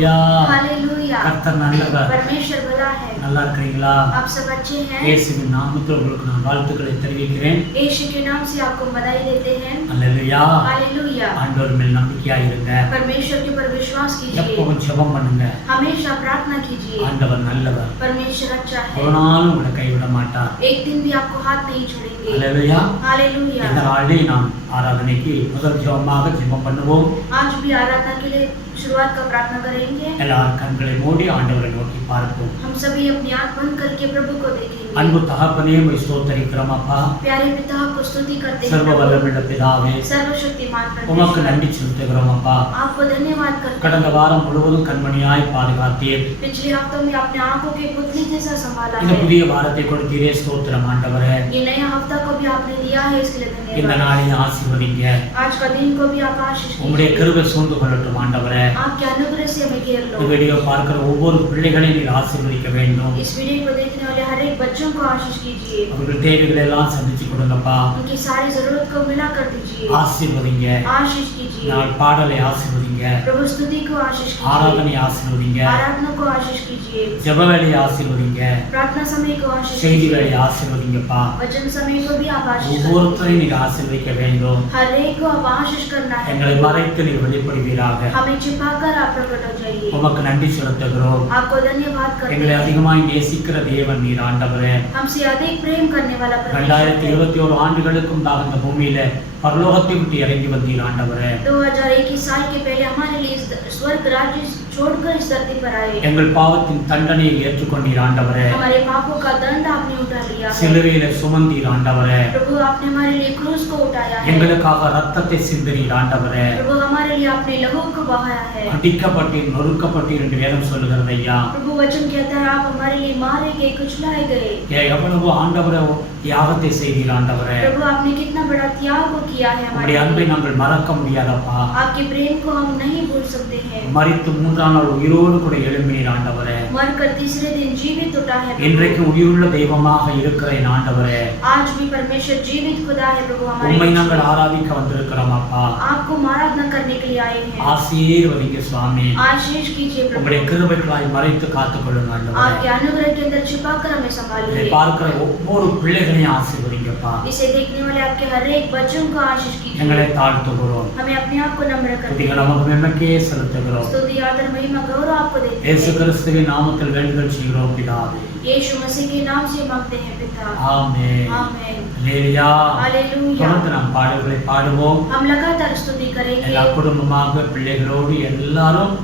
ஹalleluya hallelujah. கர்த்தர் நல்லவர். परमेश्वर भला है। நல்லா இருக்கீங்களா? आप सब अच्छे हैं? இயேசுவின் நாமத்தில் உங்களுக்கு நான் வாழ்த்துக்களை தெரிவிக்கிறேன். यीशु के नाम से आपको बधाई देते हैं। ஹalleluya हालेलुया। ஆண்டவர் மேல் நம்பிக்கையா இருங்க. परमेश्वर के ऊपर विश्वास कीजिए। எப்பவும் ஜெபம் பண்ணுங்க. हमेशा प्रार्थना कीजिए। ஆண்டவர் நல்லவர். परमेश्वर अच्छा है। ஒரு நாளும் உங்களை கைவிட மாட்டார். एक दिन भी आपको हाथ नहीं छोड़ेंगे। ஹalleluya हालेलुया। இந்த நாளிலே நாம் ஆராதனைக்கு முதல் ஜெபமாக ஜெபம் பண்ணுவோம். आज भी आराधना के लिए शुरुआत का प्रार्थना करेंगे। எல்லாரும் கண்களை மூடி ஆண்டவரை நோக்கி பார்ப்போம். हम सभी अपनी आंख बंद करके प्रभु को देखेंगे। அன்பு தகப்பனே உம்மை ஸ்தோத்திரிக்கிறோம் அப்பா. प्यारे पिता आपको स्तुति करते हैं। சர்வ வல்லமையுள்ள பிதாவே सर्वशक्तिमान உமக்கு परमेश्वर நன்றி செலுத்துகிறோம் அப்பா. आपको धन्यवाद करते கடந்த हैं। வாரம் முழுவதும் கண்மணியாய் பாதுகாத்தீர். पिछले हफ्तों में अपने आंखों के पुतली जैसा संभाला இந்த है। புதிய வாரத்தை கொடுத்தீரே ஸ்தோத்திரம் ஆண்டவரே. ये नया हफ्ता को भी आपने दिया है, इसके लिए இந்த धन्यवाद। நாளை ஆசீர்வதிங்க. आज का दिन को भी आप आशीष உம்முடைய कीजिए। கிருபை சூழ்ந்து கொள்ளட்டும் ஆண்டவரே. आपके अनुग्रह से हमें घेर இந்த लो। வீடியோ பார்க்கிற ஒவ்வொரு பிள்ளைகளையும் நீர் ஆசீர்வதிக்க வேண்டும். इस वीडियो को देखने वाले हर एक बच्चों को आशीष कीजिए। அவர்கள் தேவைகளை எல்லாம் சந்திச்சு கொடுங்கப்பா. उनकी सारी जरूरत को मिला कर दीजिए। ஆசீர்வதிங்க. आशीष कीजिए। நாள் பாடலை ஆசீர்வதிங்க. प्रभु स्तुति को आशीष ஆராதனை कीजिए। ஆசீர்வதிங்க. आराधना को आशीष कीजिए। ஜெப வேலையை ஆசீர்வதிங்க. प्रार्थना समय को आशीष செய்தி कीजिए। வேலையை ஆசீர்வதிங்கப்பா. वचन समय को भी आप आशीष ஒவ்வொருத்தரையும் நீர் ஆசீர்வதிக்க வேண்டும். हर एक को आप आशीष करना है। எங்களை மறைத்து நீர் வெளிப்படுவீராக. हमें छिपाकर आप प्रकट हो जाइए। உமக்கு நன்றி செலுத்துகிறோம். आपको धन्यवाद करते எங்களை हैं। அதிகமாய் நேசிக்கிற தேவன் நீர் ஆண்டவரே. हमसे अधिक प्रेम करने वाला परमेश्वर 2021 ஆண்டுகளுக்கும் தான் இந்த பூமியில பரலோகத்தை விட்டு இறங்கி வந்தீர் ஆண்டவரே. 2021 साल के पहले हमारे लिए इस स्वर्ग राज्य छोड़कर इस धरती पर आए। எங்கள் பாவத்தின் தண்டனையை ஏற்றுக்கொண்டீர் ஆண்டவரே. हमारे पापों का दंड आपने उठा लिया है। சிலுவையில சுமந்தீர் ஆண்டவரே. प्रभु आपने हमारे लिए क्रूस को उठाया है। எங்களுக்காக ரத்தத்தை சிந்தினீர் ஆண்டவரே. प्रभु हमारे लिए आपने लहू को बहाया है। அடிக்கப்பட்டீர் நொறுக்கப்பட்டீர் என்று வேதம் சொல்லுகிறது ஐயா. प्रभु वचन कहता है आप हमारे लिए मारे गए, कुचलाए गए। எவ்வளவு ஆண்டவரே தியாகத்தை செய்தீர் ஆண்டவரே. प्रभु आपने कितना बड़ा त्याग किया है हमारे உம்முடைய அன்பை लिए। நாங்கள் மறக்க முடியாதப்பா. आपके प्रेम को हम नहीं भूल सकते हैं। மரித்து மூன்றாம் நாள் உயிரோடு கூட எழும்பினீர் ஆண்டவரே. मरकर तीसरे दिन जीवित उठा है प्रभु। இன்றைக்கு உயிருள்ள தெய்வமாக இருக்கிற என் ஆண்டவரே. आज भी परमेश्वर जीवित खुदा है प्रभु हमारे உம்மை बीच நாங்கள் में। ஆராதிக்க வந்திருக்கிறோம் அப்பா. आपको आराधना करने के लिए आए हैं। ஆசீர்வதிங்க சுவாமி. आशीष कीजिए உங்களுடைய प्रभु। கிருபைகளாய் மறைத்து காத்துக்கொள்ளுங்க ஆண்டவரே. आपके अनुग्रह के अंदर छिपाकर हमें இதை संभालिए। பார்க்கிற ஒவ்வொரு பிள்ளைகளையும் ஆசீர்வதிங்கப்பா. इसे देखने वाले आपके हर एक बच्चों को आशीष எங்களை कीजिए। தாழ்த்துகிறோம். हमें अपने आप को नम्र करते துதிகள் हैं। நமக்கு நமக்கே செலுத்துகிறோம். स्तुति आदर महिमा गौरव आपको देते இயேசு हैं। கிறிஸ்துவின் நாமத்தில் வேண்டுதல் செய்கிறோம் பிதாவே. यीशु मसीह के नाम से मांगते हैं पिता। ஆமென். आमेन। அல்லேலூயா. हालेलुया। தொடர்ந்து நாம் பாடல்களை பாடுவோம். हम लगातार स्तुति करेंगे। எல்லா குடும்பமாக பிள்ளைகளோடு எல்லாரும்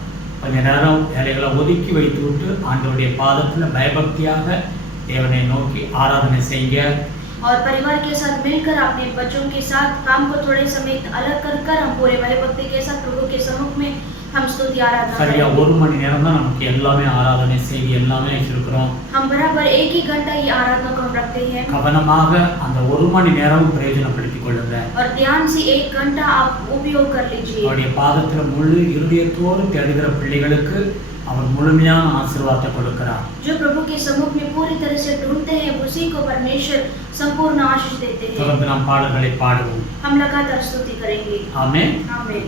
கொஞ்ச நேரம் வேலைகளை ஒதுக்கி வைத்து விட்டு ஆண்டவருடைய பாதத்தில் பயபக்தியாக தேவனை நோக்கி ஆராதனை செய்யுங்க. और परिवार के साथ मिलकर अपने बच्चों के साथ काम को थोड़े समय अलग कर हम पूरे भय भक्ति के साथ प्रभु के सम्मुख में हम स्तुति आराधना சரியா करेंगे। 1 மணி நேரம் தான் நமக்கு எல்லாமே ஆராதனை செய்தி எல்லாமே வச்சிருக்கிறோம். हम बराबर एक ही घंटा ही आराधना को हम रखते हैं। கவனமாக அந்த 1 மணி நேரம் பிரயோஜனப்படுத்திக் கொள்ளுங்க. और ध्यान से 1 घंटा आप उपयोग कर लीजिए। அவருடைய பாதத்தில் முழு இருதயத்தோடு தேடுகிற பிள்ளைகளுக்கு அவர் முழுமையான ஆசீர்வாதத்தை கொடுக்கிறார். जो प्रभु के सम्मुख में पूरी तरह से ढूंढते हैं उसी को परमेश्वर संपूर्ण आशीष देते हैं। தொடர்ந்து நாம் பாடல்களை பாடுவோம். हम लगातार स्तुति करेंगे। ஆமென். आमीन।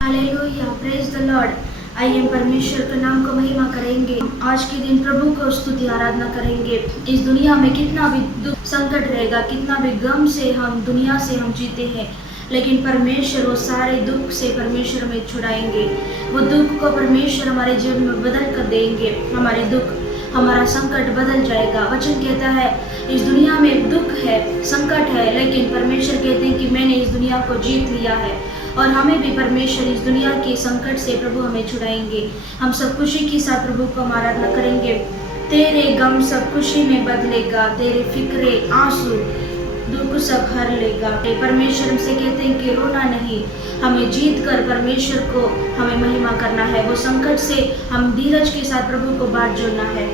Hallelujah, praise the Lord. आइए परमेश्वर के नाम को महिमा करेंगे। आज के दिन प्रभु को स्तुति आराधना करेंगे। इस दुनिया में कितना भी दुख संकट रहेगा, कितना भी गम से हम दुनिया से हम जीते हैं, लेकिन परमेश्वर वो सारे दुख से परमेश्वर में छुड़ाएंगे। वो दुख को परमेश्वर हमारे जीवन में बदल कर देंगे। हमारे दुख, हमारा संकट बदल जाएगा। वचन कहता है इस दुनिया में दुख है, संकट है, लेकिन परमेश्वर कहते हैं कि मैंने इस दुनिया को जीत लिया है। और हमें भी परमेश्वर इस दुनिया के संकट से प्रभु हमें छुड़ाएंगे। हम सब खुशी के साथ प्रभु को आराधना करेंगे। तेरे गम सब खुशी में बदलेगा, तेरे फिक्रे आंसू दुख सब हर लेगा। परमेश्वर हमसे कहते हैं कि रोना नहीं, हमें जीत कर परमेश्वर को हमें महिमा करना है। वो संकट से हम धीरज के साथ प्रभु को बात जोड़ना है।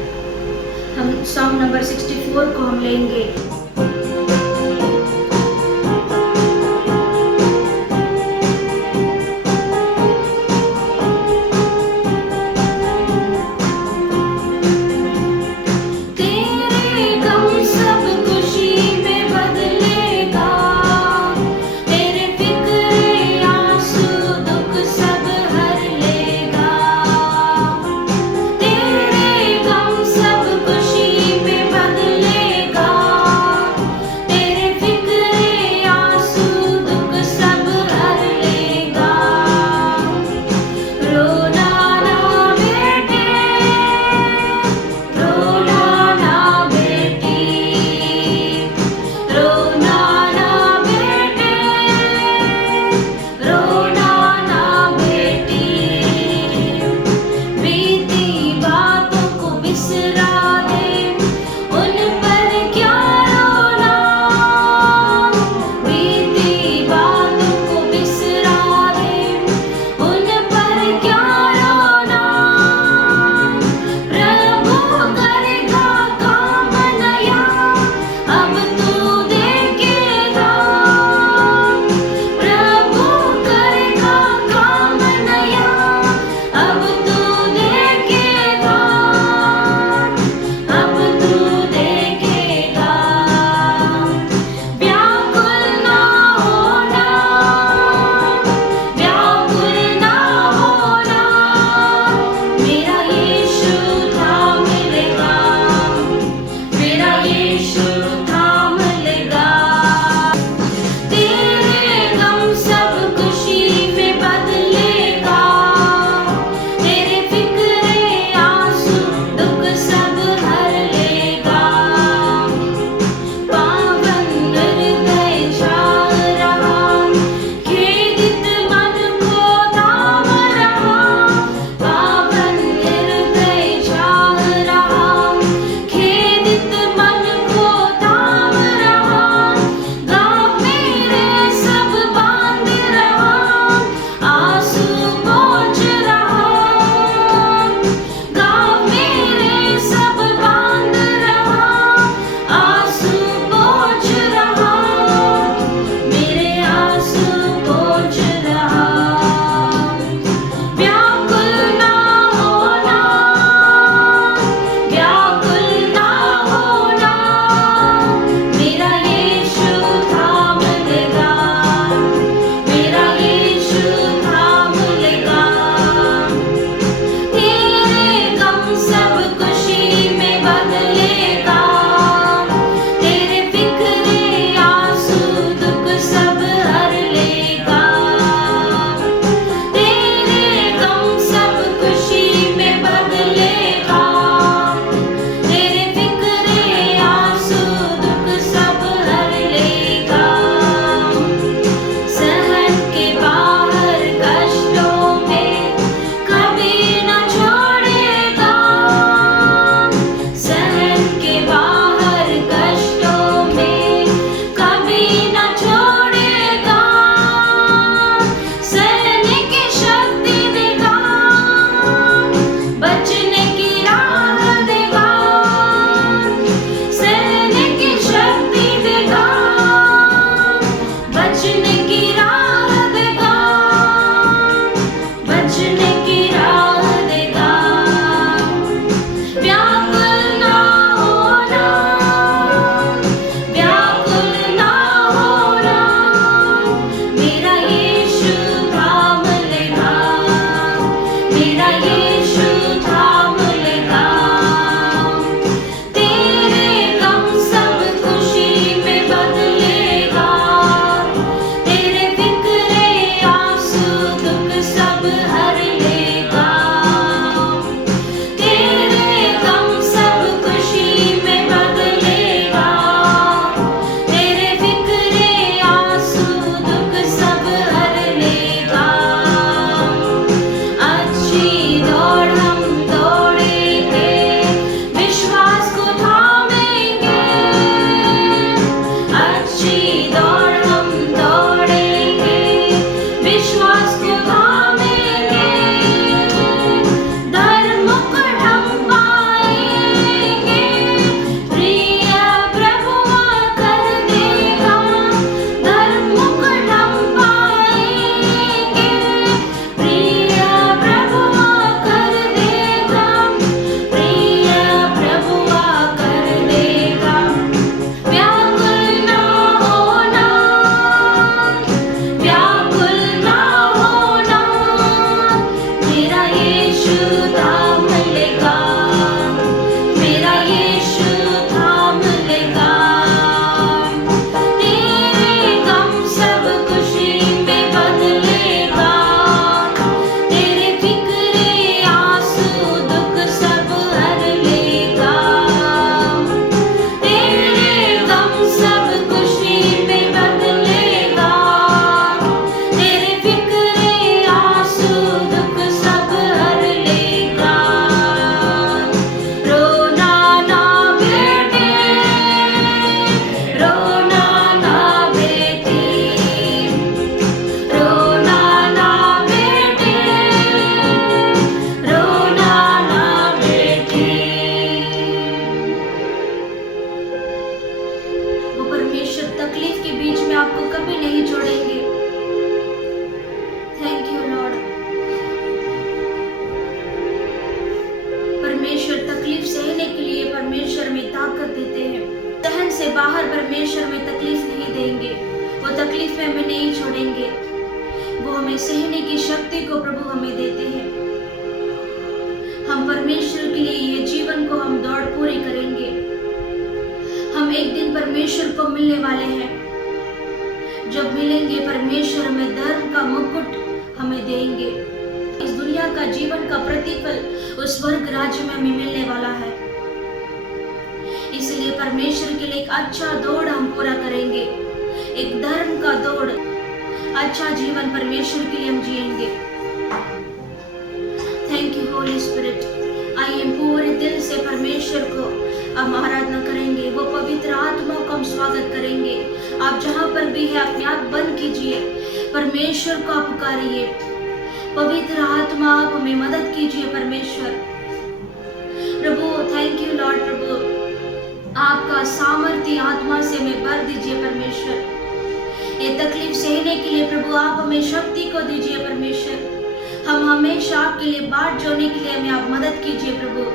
हम सॉन्ग नंबर 64 को हम लेंगे। तेरे गम सब खुशी में बदले परमेश्वर में ताकत देते हैं। सहन से बाहर परमेश्वर में तकलीफ नहीं देंगे, वो तकलीफ में हमें नहीं छोड़ेंगे, वो हमें सहने की शक्ति को प्रभु हमें देते हैं। हम परमेश्वर के लिए ये जीवन को हम दौड़ पूरी करेंगे। हम एक दिन परमेश्वर को मिलने वाले हैं। जब मिलेंगे परमेश्वर हमें धर्म का मुकुट हमें देंगे। इस दुनिया का जीवन का प्रतिफल उस स्वर्ग राज्य में हमें मिलने वाला है। इसलिए परमेश्वर के लिए एक अच्छा दौड़ हम पूरा करेंगे, एक धर्म का दौड़, अच्छा जीवन परमेश्वर के लिए हम जिएंगे। Thank you Holi spirit. आइए हम पूरे दिल से परमेश्वर को हम आराधना करेंगे, वो पवित्र आत्मा को हम स्वागत करेंगे। आप जहाँ पर भी है अपने आप बंद कीजिए, परमेश्वर को आप पुकारिए। पवित्र आत्मा आप हमें मदद कीजिए परमेश्वर। प्रभु थैंक यू लॉर्ड, प्रभु आपका सामर्थ्य आत्मा से हमें भर दीजिए परमेश्वर। ये तकलीफ सहने के लिए प्रभु आप हमें शक्ति को दीजिए परमेश्वर। हम हमेशा आपके लिए बाट जोड़ने के लिए हमें आप मदद कीजिए प्रभु।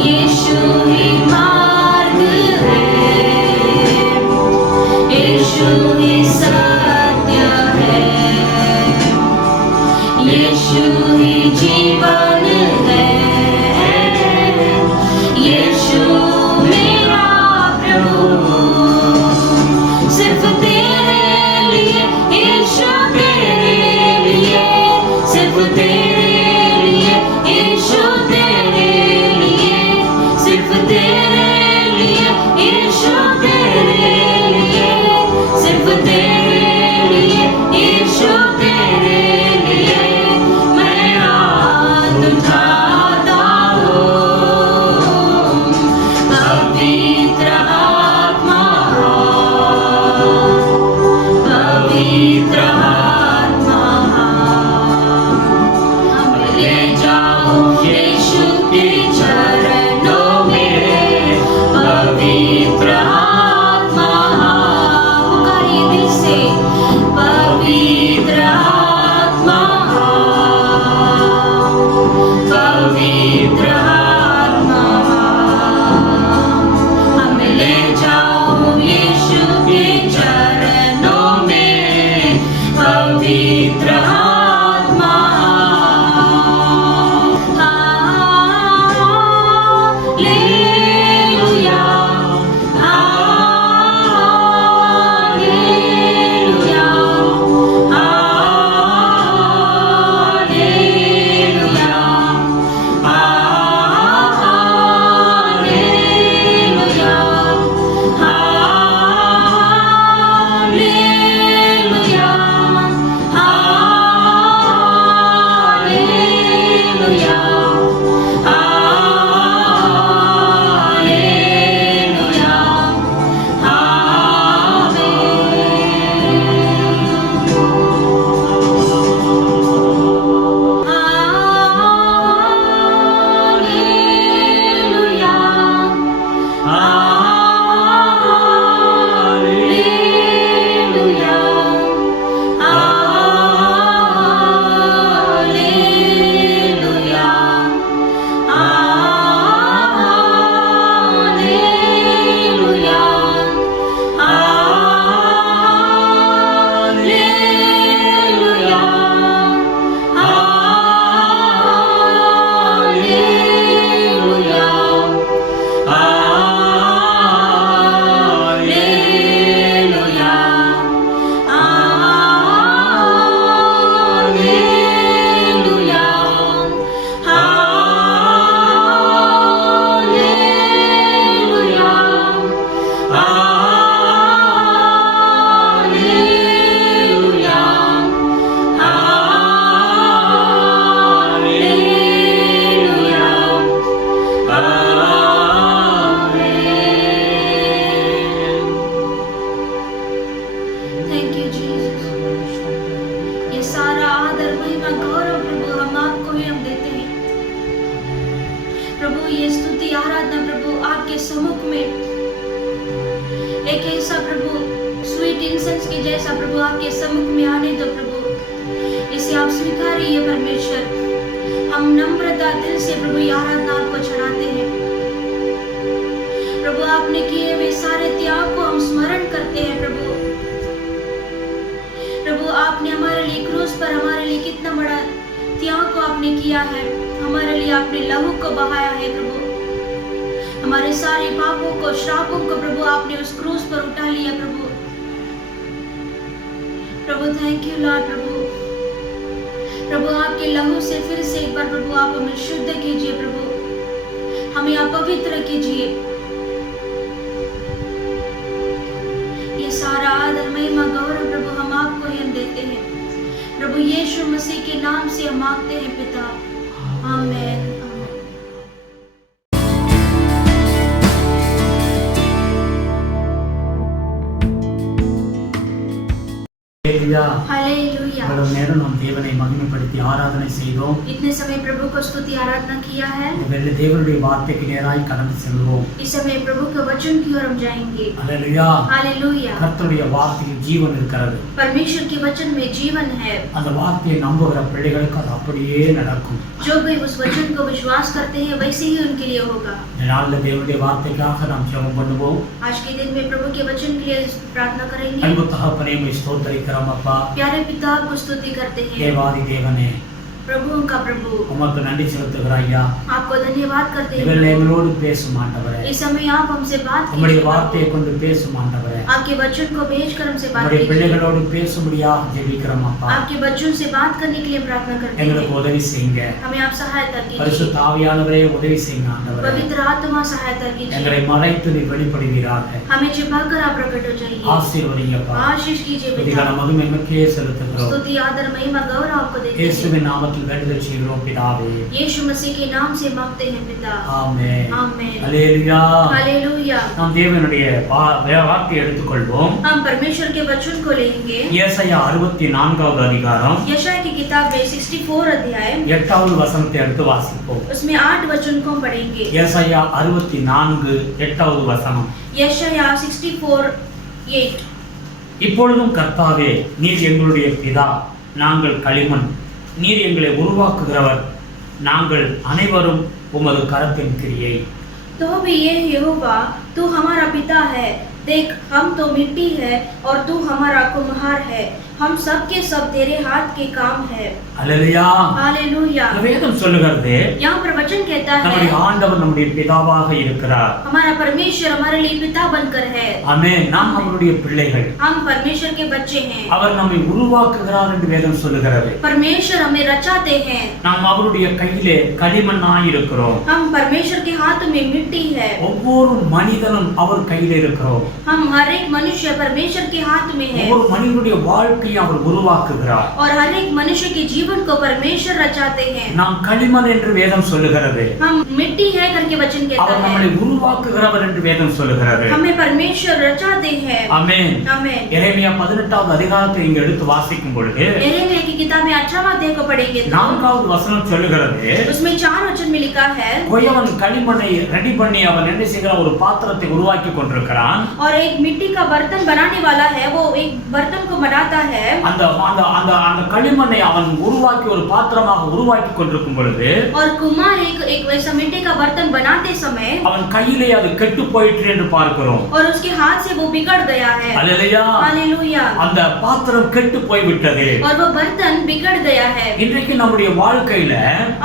यीशु ही मार्ग सम्मुख में एक ऐसा प्रभु स्वीट इंसेंस के जैसा प्रभु आपके सम्मुख में आने दो प्रभु। इसे आप स्वीकारिए परमेश्वर। हम नम्रता दिल से प्रभु ये आराधना आपको चढ़ाते हैं प्रभु। आपने किए हुए सारे त्याग को हम स्मरण करते हैं प्रभु। प्रभु आपने हमारे लिए क्रूस पर हमारे लिए कितना बड़ा त्याग को आपने किया है। हमारे लिए आपने लहू को बहाया है प्रभु। हमारे सारे पापों को श्रापों को प्रभु आपने उस क्रूस पर उठा लिया प्रभु। प्रभु थैंक यू लॉर्ड प्रभु। प्रभु आपके लहू से फिर से एक बार प्रभु आप हमें शुद्ध कीजिए प्रभु। हमें आप पवित्र कीजिए। ये सारा आदर महिमा गौरव प्रभु हम आपको ही देते हैं प्रभु। यीशु मसीह के नाम से हम मांगते हैं पिता, आमीन। हालेलुया। இவ்வளவு நேரம் நாம் தேவனை மகிமைப்படுத்தி ஆராதனை செய்தோம். इतने समय प्रभु को स्तुति आराधना किया है। வெள்ளை தேவனுடைய வார்த்தைக்கு நேராய் கடந்து செல்வோம். इस समय प्रभु के वचन की ओर हम जाएंगे। हालेलुया। हालेलुया। கர்த்தருடைய வார்த்தையில் ஜீவன் இருக்கிறது। परमेश्वर के वचन में जीवन है। அந்த வார்த்தையை நம்புகிற பிள்ளைகளுக்கு அது அப்படியே நடக்கும்। जो भी उस वचन को विश्वास करते हैं वैसे ही उनके लिए होगा। நாளில் தேவனுடைய வார்த்தைக்காக நாம் ஜெபம் பண்ணுவோம். आज के दिन में प्रभु के वचन के लिए प्रार्थना करेंगे। அன்பு தகப்பனே உம்மை ஸ்தோத்திரிக்கிறோம் அப்பா। प्यारे पिता आपको स्तुति करते हैं। தேவாதி தேவனே प्रभु का प्रभु உமக்கு நன்றி செலுத்துகிறோம் ஐயா। आपको धन्यवाद करते हैं। இவர்கள் எங்களோடு பேசும் ஆண்டவரே। इस समय आप हमसे बात உம்முடைய कीजिए। வார்த்தையை கொண்டு பேசும் ஆண்டவரே। आपके वचन को भेजकर हमसे बात உம்முடைய कीजिए। பிள்ளைகளோடு பேசும்படியாக ஜெபிக்கிறோம் அப்பா। आपके बच्चों से बात करने के लिए प्रार्थना करते எங்களுக்கு हैं। உதவி செய்யுங்க। हमें आप सहायता कीजिए। பரிசுத்த ஆவியானவரே உதவி செய்யுங்க ஆண்டவரே। पवित्र आत्मा सहायता कीजिए। எங்களை மறைத்து நீ வெளிப்படுவீராக। हमें छिपाकर आप प्रकट हो जाइए। ஆசீர்வதிங்கப்பா। आशीष कीजिए पिता। துதிகன மகிமைக்கே செலுத்துகிறோம்। स्तुति आदर महिमा गौरव आपको देते हैं। இயேசுவின் நாமத்தில் வேண்டுதல் செய்கிறோம் பிதாவே। यीशु मसीह के नाम से मांगते हैं पिता, ஆமென்। आमीन। ஹல்லேலூயா। हालेलुया। நாம் தேவனுடைய வார்த்தையை எடுத்துக்கொள்வோம். हम परमेश्वर के वचन को लेंगे। ஏசாயா 64வது அதிகாரம் यशायाह की किताब में 64 अध्याय 8வது வசனத்தை எடுத்து வாசிப்போம். उसमें 8 वचन को हम पढ़ेंगे। ஏசாயா 64 8வது வசனம். यशायाह 64:8 இப்பொழுதும் கர்த்தாவே நீர் எங்களுடைய பிதா, நாங்கள் களிமண், நீர் எங்களை உருவாக்குகிறவர், நாங்கள் அனைவரும் உமது கரத்தின் கிரியை. तो भी ये यहोवा तू हमारा पिता है, देख हम तो मिट्टी है और तू हमारा कुम्हार है, हम सब के सब तेरे हाथ के काम है। அல்லேலூயா। हालेलुया। வேதம் சொல்லுகிறது यहाँ पर वचन कहता நம்முடைய है ஆண்டவர் நம்முடைய பிதாவாக இருக்கிறார்। हमारा परमेश्वर हमारे लिए पिता बनकर है। ஆமென்। நாம் அவருடைய பிள்ளைகள்। हम परमेश्वर के बच्चे हैं। அவர் நம்மை உருவாக்குகிறார் என்று வேதம் சொல்லுகிறது। परमेश्वर हमें रचाते हैं। நாம் அவருடைய கையிலே களிமண்ணாய் இருக்கிறோம்। हम परमेश्वर के हाथ में मिट्टी है। ஒவ்வொரு மனிதனும் அவர் கையில இருக்கிறோம்। हम हर एक मनुष्य परमेश्वर के हाथ में है। ஒவ்வொரு மனிதனுடைய வாழ்க்கையை அவர் உருவாக்குகிறார்। और हर एक मनुष्य के जीवन को परमेश्वर रचाते हैं। நாம் களிமண் என்று வேதம் சொல்லுகிறது। हम मिट्टी है करके वचन कहता அவர் நம்மை है। உருவாக்குகிறவர் என்று வேதம் சொல்லுகிறது। हमें परमेश्वर रचाते हैं। ஆமென்। आमीन। எரேமியா 18வது அதிகாரத்தை இங்க எடுத்து வாசிக்கும் பொழுது यिर्मयाह की किताब में 18वां अध्याय को पढ़ेंगे तो 4வது வசனம் சொல்லுகிறது, उसमें 4 वचन में लिखा है, கொயவன் களிமண்ணை ரெடி பண்ணி அவன் என்ன செய்கிறான், ஒரு பாத்திரத்தை உருவாக்கி கொண்டிருக்கிறான்। और एक मिट्टी का बर्तन बनाने वाला है, वो एक बर्तन को बनाता है। அந்த அந்த அந்த அந்த களிமண்ணை அவன் உருவாக்கி ஒரு பாத்திரமாக உருவாக்கி கொண்டிருக்கும் பொழுது और कुम्हार एक वैसा मिट्टी का बर्तन बनाते समय அவன் கையிலே அது கெட்டு போயிற்று என்று பார்க்கிறோம்। और उसके हाथ से वो बिगड़ गया है। அல்லேலூயா। हालेलुया। அந்த பாத்திரம் கெட்டு போய் விட்டது। और वो बर्तन बिगड़ गया है। இன்றைக்கு நம்முடைய வாழ்க்கையில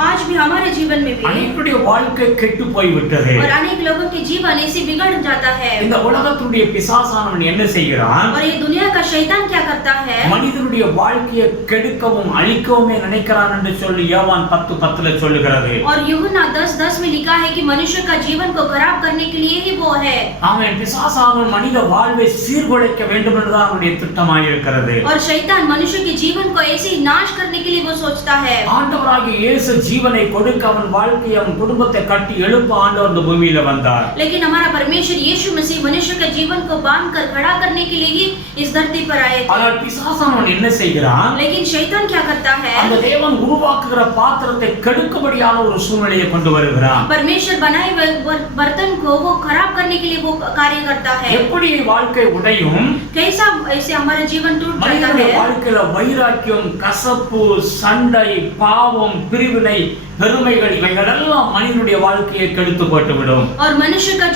आज भी हमारे जीवन में भी அநேகருடைய வாழ்க்கை கெட்டு போய் விட்டது। और अनेक लोगों के जीवन ऐसे बिगड़ जाता है। இந்த உலகத்துடைய பிசாசானவன் என்ன செய்கிறான், और ये दुनिया का शैतान क्या करता है, மனிதனுடைய வாழ்க்கையை கெடுக்கவும் அழிக்கவுமே நினைக்கிறான் என்று சொல்லி யோவான் 10:10 சொல்லுகிறது। और यूहन्ना 10:10 में लिखा है कि मनुष्य का जीवन को खराब करने के लिए ही वो है। அவன் பிசாசானவன் மனித வாழ்வை சீர்குலைக்க வேண்டும் என்றுதான் அவனுடைய திட்டமாய் இருக்கிறது। और शैतान मनुष्य के जीवन को ऐसे ही नाश करने के लिए वो सोचता है। ஆண்டவராகிய இயேசு ஜீவனை கொடுக்க அவன் வாழ்க்கையை அவன் குடும்பத்தை கட்டி எழுப்ப ஆண்டவர் இந்த பூமியில வந்தார்। लेकिन हमारा परमेश्वर यीशु मसीह मनुष्य का जीवन को बांध कर खड़ा करने के लिए ही इस धरती पर आए थे। ஆனால் பிசாசானவன் என்ன செய்கிறான்? लेकिन शैतान क्या करता है? அந்த தேவன் உருவாக்குகிற பாத்திரத்தை கெடுக்கும்படியான ஒரு சூழ்நிலையை கொண்டு வருகிறான். परमेश्वर बनाए हुए बर्तन को वो खराब करने के लिए वो कार्य करता है। எப்படி வாழ்க்கை உடையும்? कैसा ऐसे हमारा जीवन टूट जाता மனிதனுடைய है। வாழ்க்கையில வைராக்கியம், கசப்பு, சண்டை, பாவம், பிரிவினை, பெருமைகள் இவைகளெல்லாம் மனிதனுடைய வாழ்க்கையை கெடுத்து போட்டுவிடும். और मनुष्य का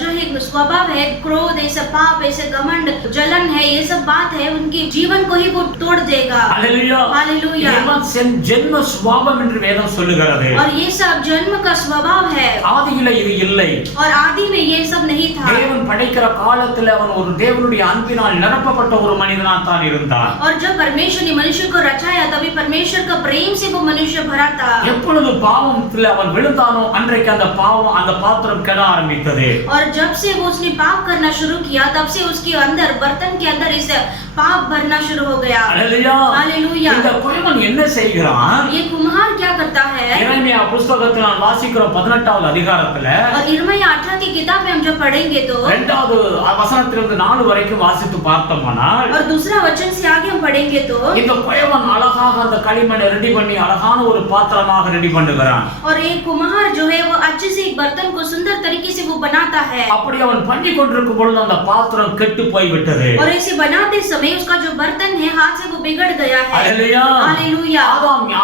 जो एक स्वभाव है, क्रोध, ऐसा पाप, ऐसे घमंड, जलन है, ये सब बात है, उनके जीवन को ही वो तोड़ देगा। Hallelujah, hallelujah. இதெல்லாம் ஜென்ம சுபாவம் என்று வேதம் சொல்லுகிறது. और ये सब जन्म का स्वभाव है। ஆதியில இது இல்லை. और आदि में ये सब नहीं था। தேவன் படைக்கிற காலத்துல அவன் ஒரு தேவனுடைய அன்பினால் நிரப்பப்பட்ட ஒரு மனிதனாக தான் இருந்தான். और जब परमेश्वर ने मनुष्य को रचाया तभी परमेश्वर का प्रेम से वो मनुष्य भरा था। எப்பொழுது பாவத்தில் அவன் விழுந்தானோ அன்றைக்கு அந்த பாவம் அந்த பாத்திரம் கெட ஆரம்பித்தது. और जब से वो उसने पाप करना शुरू किया तब से उसके अंदर बर्तन के अंदर इस पाप भरना शुरू हो गया। Hallelujah, hallelujah. இந்த குயவன் என்ன செய்கிறான்? ये कुम्हार क्या करता है? எரேமியா புத்தகத்தில் நான் வாசிக்கிறோம் 18வது அதிகாரத்துல और यिर्मयाह 18 की किताब में हम जब पढ़ेंगे तो 2வது வசனத்திலிருந்து 4 வரைக்கும் வாசித்து பார்த்தோமானால் और दूसरा वचन से आगे हम पढ़ेंगे तो இந்த குயவன் அழகாக அந்த களிமண்ணை ரெடி பண்ணி அழகான ஒரு பாத்திரமாக ரெடி பண்ணுகிறான். और एक कुम्हार जो है वो अच्छे से एक बर्तन को सुंदर तरीके से वो बनाता है। அப்படி அவன் பண்ணி கொண்டிருக்கும் பொழுது அந்த பாத்திரம் கெட்டு போய் விட்டது. और ऐसे बनाते समय उसका जो बर्तन है हाथ से वो बिगड़ गया है। Hallelujah, hallelujah.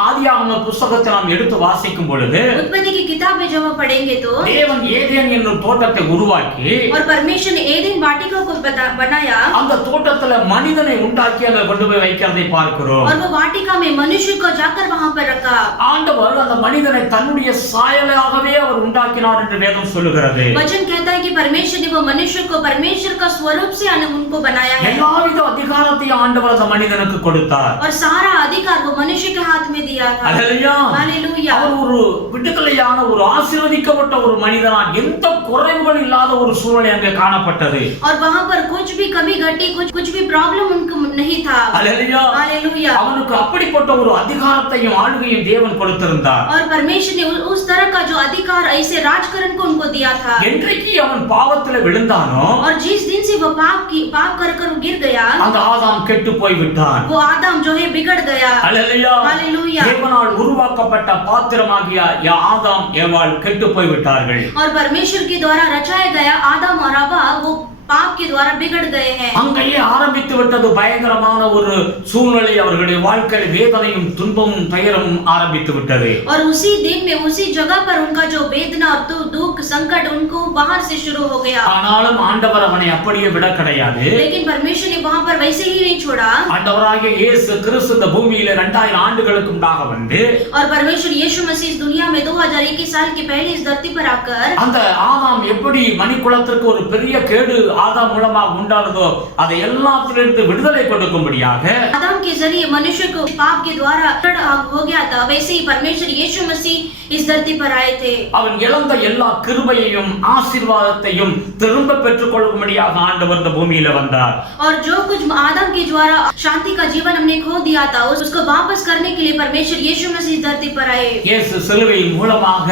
ஆதியாகம புத்தகத்தை நாம் எடுத்து வாசிக்கும் பொழுது उत्पत्ति की किताब में जब हम पढ़ेंगे तो தேவன் ஏதேன் என்னும் தோட்டத்தை உருவாக்கி और परमेश्वर ने एदेन वाटिका को बनाया அந்த தோட்டத்துல மனிதனை உண்டாக்கி அங்க கொண்டு போய் வைக்கிறதை பார்க்கிறோம். और वो वाटिका में मनुष्य को जाकर वहां पर रखा। ஆண்டவர் அந்த மனிதனை தன்னுடைய சாயலாகவே அவர் உண்டாக்கினார் என்று வேதம் சொல்லுகிறது. वचन कहता है कि परमेश्वर ने वो मनुष्य को परमेश्वर का स्वरूप से उनको बनाया है। எல்லாவித அதிகாரத்தையும் ஆண்டவர் அந்த மனிதனுக்கு கொடுத்தார். और सारा अधिकार वो मनुष्य के हाथ में दिया था। Hallelujah, hallelujah. அவர் ஒரு விடுதலையான ஒரு ஆசீர்வதிக்கப்பட்ட ஒரு மனிதனான், எந்த குறைவுகள் இல்லாத ஒரு சூழ்நிலை அங்கே காணப்பட்டது. और वहां पर कुछ भी कमी घटी कुछ भी प्रॉब्लम उनको नहीं था। Hallelujah, hallelujah. அவனுக்கு அப்படிப்பட்ட ஒரு அதிகாரத்தையும் ஆளுகையும் தேவன் கொடுத்திருந்தார். और परमेश्वर ने उस तरह का जो अधिकार ऐसे राजकरण को उनको दिया था। என்றைக்கு அவன் பாவத்துல விழுந்தானோ और जिस दिन से वो पाप कर गिर गया அந்த ஆதாம் கெட்டு போய் விட்டான். वो आदम जो है बिगड़ गया। Hallelujah, hallelujah. தேவனால் உருவாக்கப்பட்ட பாத்திரமாகிய ஆதாம் ஏவாள் கெட்டு போய் விட்டார்கள். और परमेश्वर के द्वारा रचाया गया आदम और हव्वा वो पाप के द्वारा बिगड़ गए हैं। அங்கேயே ஆரம்பித்து விட்டது பயங்கரமான ஒரு சூழ்நிலை. அவர்களுடைய வாழ்க்கையில் வேதனையும் துன்பமும் துயரமும் ஆரம்பித்து விட்டது. और उसी दिन में उसी जगह पर उनका जो वेदना और दुख संकट उनको बाहर से शुरू हो गया। ஆனாலும் ஆண்டவர் அவனை அப்படியே விட கிடையாது. लेकिन परमेश्वर ने वहां पर वैसे ही नहीं छोड़ा। ஆண்டவராகிய இயேசு கிறிஸ்து இந்த பூமியில 2000 ஆண்டுகளுக்கு முன்னாக வந்து और परमेश्वर यीशु मसीह इस दुनिया में 2021 साल के पहले इस धरती पर आकर அந்த ஆதாம் எப்படி மனிதகுலத்திற்கு ஒரு பெரிய கேடு ஆதாம் மூலமாக உண்டானதோ அதை எல்லாத்திலிருந்து விடுதலை கொடுக்கும்படியாக आदम के जरिए मनुष्य को पाप के द्वारा हो गया था, वैसे ही परमेश्वर यीशु मसीह इस धरती पर आए थे। அவன் இழந்த எல்லா கிருபையையும் ஆசீர்வாதத்தையும் திரும்ப பெற்றுக்கொள்ளும்படியாக ஆண்டவர் இந்த பூமியில வந்தார். और जो कुछ आदम के द्वारा शांति का जीवन हमने खो दिया था उसको वापस करने के लिए परमेश्वर यीशु मसीह धरती पर आए। இயேசு சிலுவையின் மூலமாக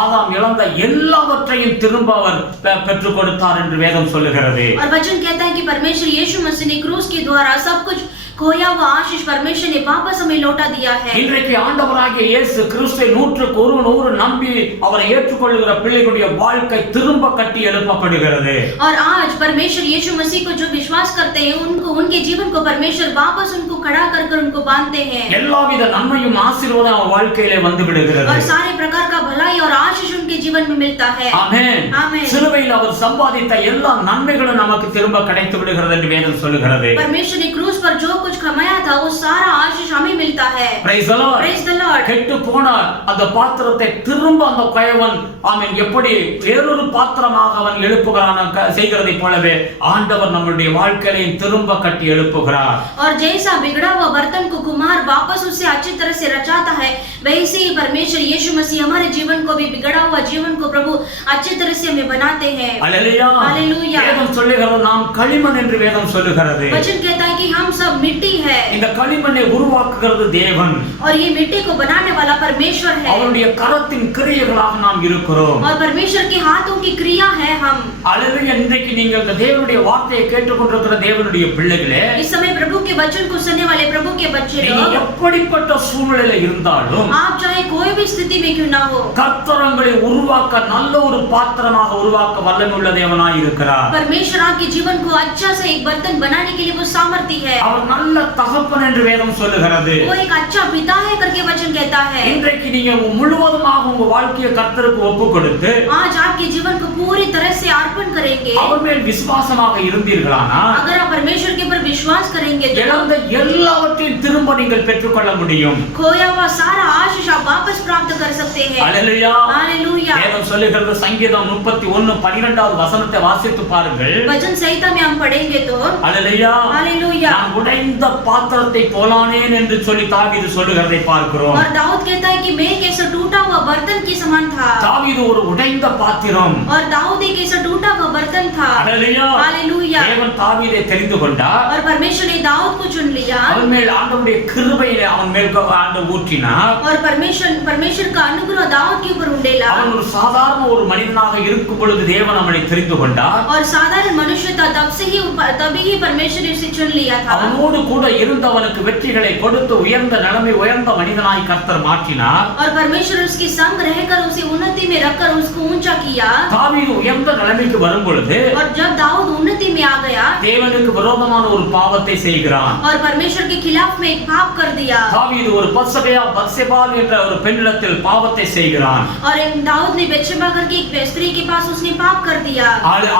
ஆதாம் இழந்த எல்லாவற்றையும் திரும்ப அவர் பெற்றுக் கொடுத்தார் என்று வேதம் சொல்லுகிறது. और वचन कहता है कि परमेश्वर यीशु मसीह ने क्रूस के द्वारा सब कुछ खोया हुआ आशीष परमेश्वर ने वापस हमें लौटा दिया है। இன்றைக்கு ஆண்டவராகிய இயேசு கிறிஸ்துவை 100% நம்பி அவரை ஏற்றுக்கொள்ளுகிற பிள்ளைகளுடைய வாழ்க்கை திரும்ப கட்டி எழுப்பப்படுகிறது. और आज परमेश्वर यीशु मसीह को जो विश्वास करते हैं उनको उनके जीवन को परमेश्वर वापस उनको खड़ा कर उनको बांधते हैं। எல்லாவித நன்மையும் ஆசீர்வாதம் அவர் வாழ்க்கையிலே வந்து விடுகிறது. और सारे प्रकार का भलाई और आशीष उनके जीवन में मिलता है। ஆமென், ஆமென்। சிலுவையில் அவர் சம்பாதித்த எல்லா நன்மைகளும் நமக்கு திரும்ப கிடைத்து விடுகிறது என்று வேதம் சொல்லுகிறது. परमेश्वर ने क्रूस पर जो कुछ कमाया था वो सारा आशीष हमें मिलता है। Praise the Lord. Praise the Lord। கெட்டு போன அந்த பாத்திரத்தை திரும்ப அந்த குயவன் ஆமென் எப்படி வேறொரு பாத்திரமாக அவன் எழுப்புகிறான் செய்கிறதை போலவே ஆண்டவர் நம்முடைய வாழ்க்கையை திரும்ப கட்டி எழுப்புகிறார். और जैसा बिगड़ा हुआ बर्तन को कुम्हार वापस उसे अच्छी तरह से रचाता है वैसे ही परमेश्वर यीशु मसीह हमारे जीवन को भी बिगड़ा हुआ जीवन को प्रभु अच्छे तरह से हमें बनाते हैं। அல்லேலூயா. हालेलुया। வேதம் சொல்லுகிறது நாம் களிமண் என்று வேதம் சொல்லுகிறது. वचन कहता है कि हम सब मिट्टी है இந்த களிமண்ணை உருவாக்குகிறது தேவன். और ये मिट्टी को बनाने वाला परमेश्वर है அவருடைய கரத்தின் கிரியைகளாக நாம் இருக்கிறோம். और परमेश्वर के हाथों की क्रिया है हम। அல்லேலூயா. இன்றைக்கு நீங்கள் இந்த தேவனுடைய வார்த்தையை கேட்டுக்கொண்டிருக்கிற தேவனுடைய பிள்ளைகளே, इस समय प्रभु के वचन को सुनने वाले प्रभु के बच्चे நீங்க लोग, எப்படிப்பட்ட சூழ்நிலையில இருந்தாலும் आप चाहे कोई भी स्थिति में क्यों ना हो, கர்த்தரங்களை உருவாக்க நல்ல ஒரு பாத்திரமாக உருவாக்க வல்லமையுள்ள தேவனாய் இருக்கிறார். परमेश्वर आपके जीवन को अच्छा से एक बर्तन बनाने के लिए वो सामर्थ्य है। அவர் நல்ல தகப்பன் என்று வேதம் சொல்லுகிறது. वो एक अच्छा पिता है करके वचन कहता है। இன்றைக்கு நீங்க முழுவதுமாக உங்க வாழ்க்கையை கர்த்தருக்கு ஒப்பு கொடுத்து आज आपके जीवन को पूरी तरह से अर्पण करेंगे, அவர் மேல் விசுவாசமாக இருந்தீர்களானா अगर आप परमेश्वर के ऊपर विश्वास करेंगे तो இழந்த எல்லாவற்றையும் திரும்ப நீங்கள் பெற்றுக்கொள்ள முடியும். खोया हुआ सारा आशीष आप वापस प्राप्त कर सकते हैं। அல்லேலூயா. हालेलुया। வேதம் சொல்லுகிறது சங்கீதம் 31:12 வசனத்தை வாசித்து பாருங்கள். वचन संहिता में हम पढ़ेंगे तो அல்லேலூயா. हालेलुया। நான் உடைந்த பாத்திரத்தை போலானேன் என்று சொல்லி தாவீது சொல்லுகிறதை பார்க்கிறோம். और दाऊद कहता है कि मैं एक ऐसा टूटा हुआ बर्तन के समान था। தாவீது ஒரு உடைந்த பாத்திரம். और दाऊद एक ऐसा टूटा हुआ बर्तन था। அல்லேலூயா. हालेलुया। தேவன் தாவீதை தெரிந்து கொண்டார். और परमेश्वर ने दाऊद को चुन लिया அவன் மேல் ஆண்டவருடைய கிருபையை அவன் மேல் ஆண்டவர் ஊற்றினார். और परमेश्वर का अनुग्रह दाऊद के ऊपर उंडेला। அவன் ஒரு சாதாரண ஒரு மனிதனாக இருக்கும் பொழுது தேவன் அவனை தெரிந்து கொண்டார். और साधारण मनुष्य था तभी ही परमेश्वर ने उसे चुन लिया था। அவனோடு கூட இருந்தவனுக்கு வெற்றிகளை கொடுத்து உயர்ந்த நிலைமை உயர்ந்த மனிதனாய் கர்த்தர் மாற்றினார். और परमेश्वर उसके संग रहकर उसे उन्नति में रखकर उसको ऊंचा किया। தாவீது உயர்ந்த நிலைமைக்கு வரும் பொழுது और जब दाऊद उन्नति में आ गया தேவனுக்கு விரோதமான ஒரு பாவத்தை செய்கிறான். और परमेश्वर के खिलाफ में एक पाप कर दिया। தாவீது ஒரு பத்செபால் என்ற ஒரு பெண்ணிடத்தில் பாவத்தை செய்கிறான். और एक दाऊद ने बेतशेबा करके एक स्त्री के पास उसने पाप कर दिया।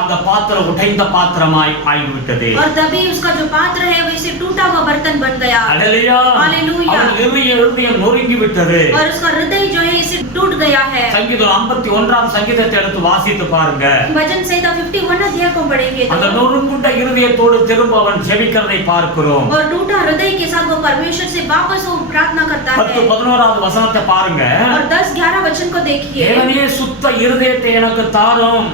அந்த பாத்திரம் உடைந்த பாத்திரமாய் ஆகிவிட்டது. और तभी उसका जो पात्र है वैसे टूटा हुआ बर्तन बन गया। அல்லேலூயா. हालेलुया। அவன் இருதயம் நொறுங்கி விட்டது. और उसका हृदय जो है इसे टूट गया है। சங்கீதம் 51 சங்கீதத்தை எடுத்து வாசித்து பாருங்க. वचन संहिता 51 अध्याय को पढ़ेंगे அந்த तो நொறுங்குண்ட இருதயத்தோடு திரும்ப அவன் ஜெபிக்கிறதை பார்க்கிறோம். और टूटा हृदय के साथ वो परमेश्वर से वापस वो प्रार्थना करता है। 10-11 வசனத்தை பாருங்க. और 10-11 वचन को देखिए। தேவனே சுத்த இருதயத்தை எனக்கு தாரும்.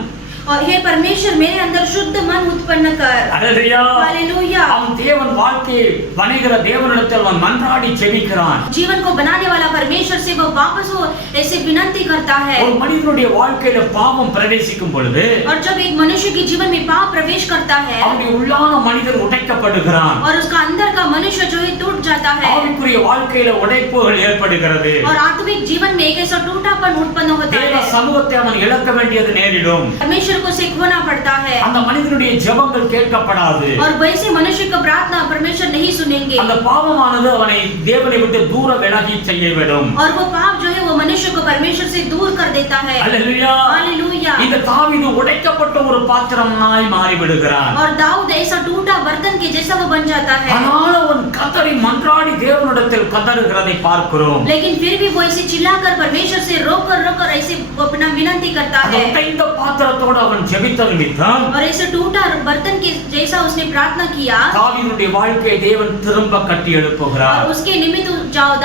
और हे परमेश्वर मेरे अंदर शुद्ध मन उत्पन्न कर। அல்லேலூயா. हालेलुया। அவன் தேவன் வாழ்க்கையை வணைகிற தேவனிடத்தில் அவன் மன்றாடி ஜெபிக்கிறான். जीवन को बनाने वाला परमेश्वर से वो वापस वो ऐसे विनती करता है। ஒரு மனிதனுடைய வாழ்க்கையில பாவம் பிரவேசிக்கும் பொழுது और जब एक मनुष्य के जीवन में पाप प्रवेश करता है அவனுடைய உள்ளான மனிதன் உடைக்கப்படுகிறான். और उसका अंदर का मनुष्य जो है टूट जाता है ஆவிக்குரிய வாழ்க்கையில உடைப்புகள் ஏற்படுகிறது. और आत्मिक जीवन में एक ऐसा टूटापन उत्पन्न होता தேவ है। சமூகத்தை அவன் இழக்க வேண்டியது நேரிடும். परमेश्वर को उसे खोना पड़ता है அந்த மனிதனுடைய ஜெபங்கள் கேட்கப்படாது. और वैसे मनुष्य का प्रार्थना परमेश्वर नहीं सुनेंगे அந்த பாவமானது அவனை தேவனை விட்டு தூர விலகி செய்ய விடும். और वो पाप जो है वो मनुष्य को परमेश्वर से दूर कर देता है। அல்லேலூயா. हालेलुया। இந்த தாவீது உடைக்கப்பட்ட ஒரு பாத்திரமாய் மாறி விடுகிறான். और दाऊद ऐसा टूटा बर्तन के जैसा वो बन जाता है। ஆனால் அவன் கதறி மன்றாடி தேவனிடத்தில் கதறுகிறதை பார்க்கிறோம். लेकिन फिर भी वो ऐसे चिल्लाकर परमेश्वर से रोकर ऐसे वो अपना विनती करता அந்த है உடைந்த பாத்திரத்தோடு அவன் ஜெபித்த நிமித்தம் और ऐसे टूटा बर्तन के जैसा उसने प्रार्थना किया தாவீதுடைய வாழ்க்கையை தேவன் திரும்ப கட்டி எழுப்புகிறார். और उसके निमित्त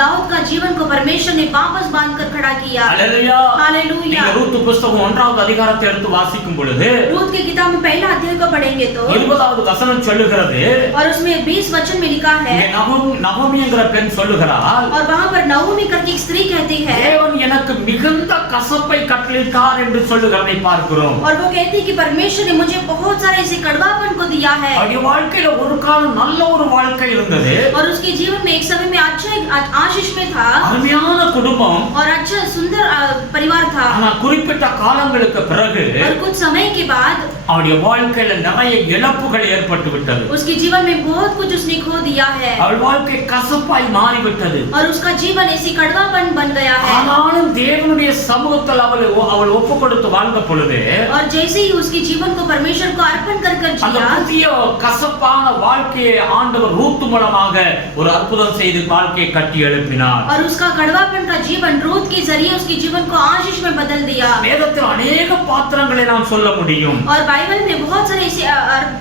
दाऊद का जीवन को परमेश्वर ने वापस बांधकर खड़ा किया। அல்லேலூயா. हालेलुया। நீங்க ரூத் புத்தகம் 1வது அதிகாரத்தை எடுத்து வாசிக்கும் பொழுது रूत की किताब में पहला अध्याय को पढ़ेंगे तो 20வது வசனம் சொல்லுகிறது. और उसमें 20 वचन में लिखा है இங்கே நகோமி என்கிற பெண் சொல்லுகிறாள், और वहां पर नवमी करके एक स्त्री कहती है தேவன் எனக்கு மிகுந்த கசப்பை கட்டளையிட்டார் என்று சொல்லுகிறதை பார்க்கிறோம். और वो कहती है कि परमेश्वर ने मुझे बहुत सारे ऐसे कड़वापन को दिया है। அவருடைய வாழ்க்கையில ஒரு காலம் நல்ல ஒரு வாழ்க்கை இருந்தது. और उसके जीवन में एक समय में अच्छा आशीष में था அருமையான குடும்பம். और अच्छा सुंदर परिवार था। ஆனா குறிப்பிட்ட காலங்களுக்கு பிறகு और कुछ समय के बाद அவருடைய வாழ்க்கையில நிறைய இழப்புகள் ஏற்பட்டு விட்டது. उसके जीवन में बहुत कुछ उसने खो दिया है அவள் வாழ்க்கை கசப்பாய் மாறிவிட்டது. और उसका जीवन ऐसी कड़वापन बन गया है। ஆனாலும் தேவனுடைய சமூகத்தில் அவள் ஒப்பு கொடுத்து வாழ்ந்த பொழுது और जैसे ही उसके जीवन को परमेश्वर को अर्पण कर कर அந்த जिया புதிய கசப்பான வாழ்க்கையை ஆண்டவர் ரூத் மூலமாக ஒரு அற்புதம் செய்து வாழ்க்கையை கட்டி எழுப்பினார். और उसका कड़वापन का जीवन रूत के जरिए उसके जीवन को आशीष में बदल दिया। வேதத்தில் अनेक பாத்திரங்களை நாம் சொல்ல முடியும். और बाइबल में बहुत सारे ऐसे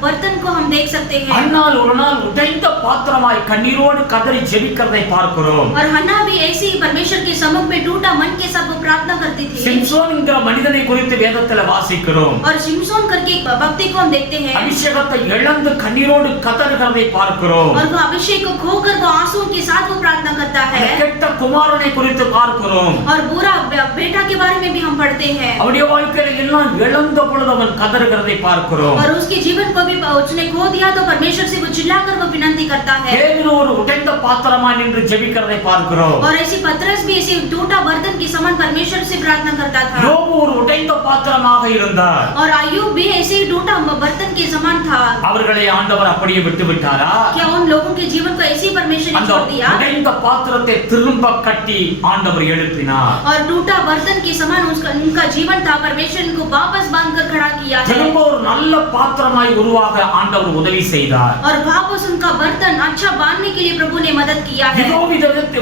बर्तन को हम देख सकते हैं। அன்னால் ஒரு நாள் உடைந்த பாத்திரமாய் கண்ணீரோடு கதறி ஜெபிக்கிறதை பார்க்கிறோம். और हन्ना भी ऐसे ही परमेश्वर के सम्मुख में टूटा मन के साथ वो प्रार्थना करती थी। சிம்சோன் என்கிற மனிதனை குறித்து வேதத்தில் வாசிக்கிறோம். और सिमसोन करके एक व्यक्ति को हम देखते हैं। அபிஷேகத்தை இழந்து கண்ணீரோடு கதறுகிறதை பார்க்கிறோம். और वो अभिषेक को खोकर वो आंसुओं के साथ वो प्रार्थना करता है। கெட்ட குமாரனை குறித்து பார்க்கிறோம். और बुरा बेटा के बारे में भी हम पढ़ते हैं। அவருடைய வாழ்க்கையில எல்லாம் இழந்த பொழுது அவன் கதறுகிறதை பார்க்கிறோம். और उसके जीवन को भी उसने खो दिया तो परमेश्वर से वो चिल्लाकर वो विनती करता है। பேதுரு ஒரு உடைந்த பாத்திரமாய் நின்று ஜெபிக்கிறதை பார்க்கிறோம். और ऐसे पतरस भी ऐसे टूटा बर्तन के समान परमेश्वर से प्रार्थना करता था। யோபு ஒரு உடைந்த பாத்திரமாக இருந்தார். और अय्यूब भी ऐसे ही टूटा बर्तन के समान था। அவர்களை ஆண்டவர் அப்படியே விட்டு விட்டாரா? क्या उन लोगों के जीवन को ऐसे ही परमेश्वर ने அந்த छोड़ दिया? உடைந்த பாத்திரத்தை திரும்ப கட்டி ஆண்டவர் எழுப்பினார். और टूटा बर्तन के समान उनका जीवन था। परमेश्वर इनको वापस बांधकर खड़ा किया है। திரும்ப ஒரு நல்ல பாத்திரமாய் உருவாக ஆண்டவர் உதவி செய்தார். और वापस उनका बर्तन अच्छा बांधने के लिए प्रभु ने मदद किया है। ஏதோ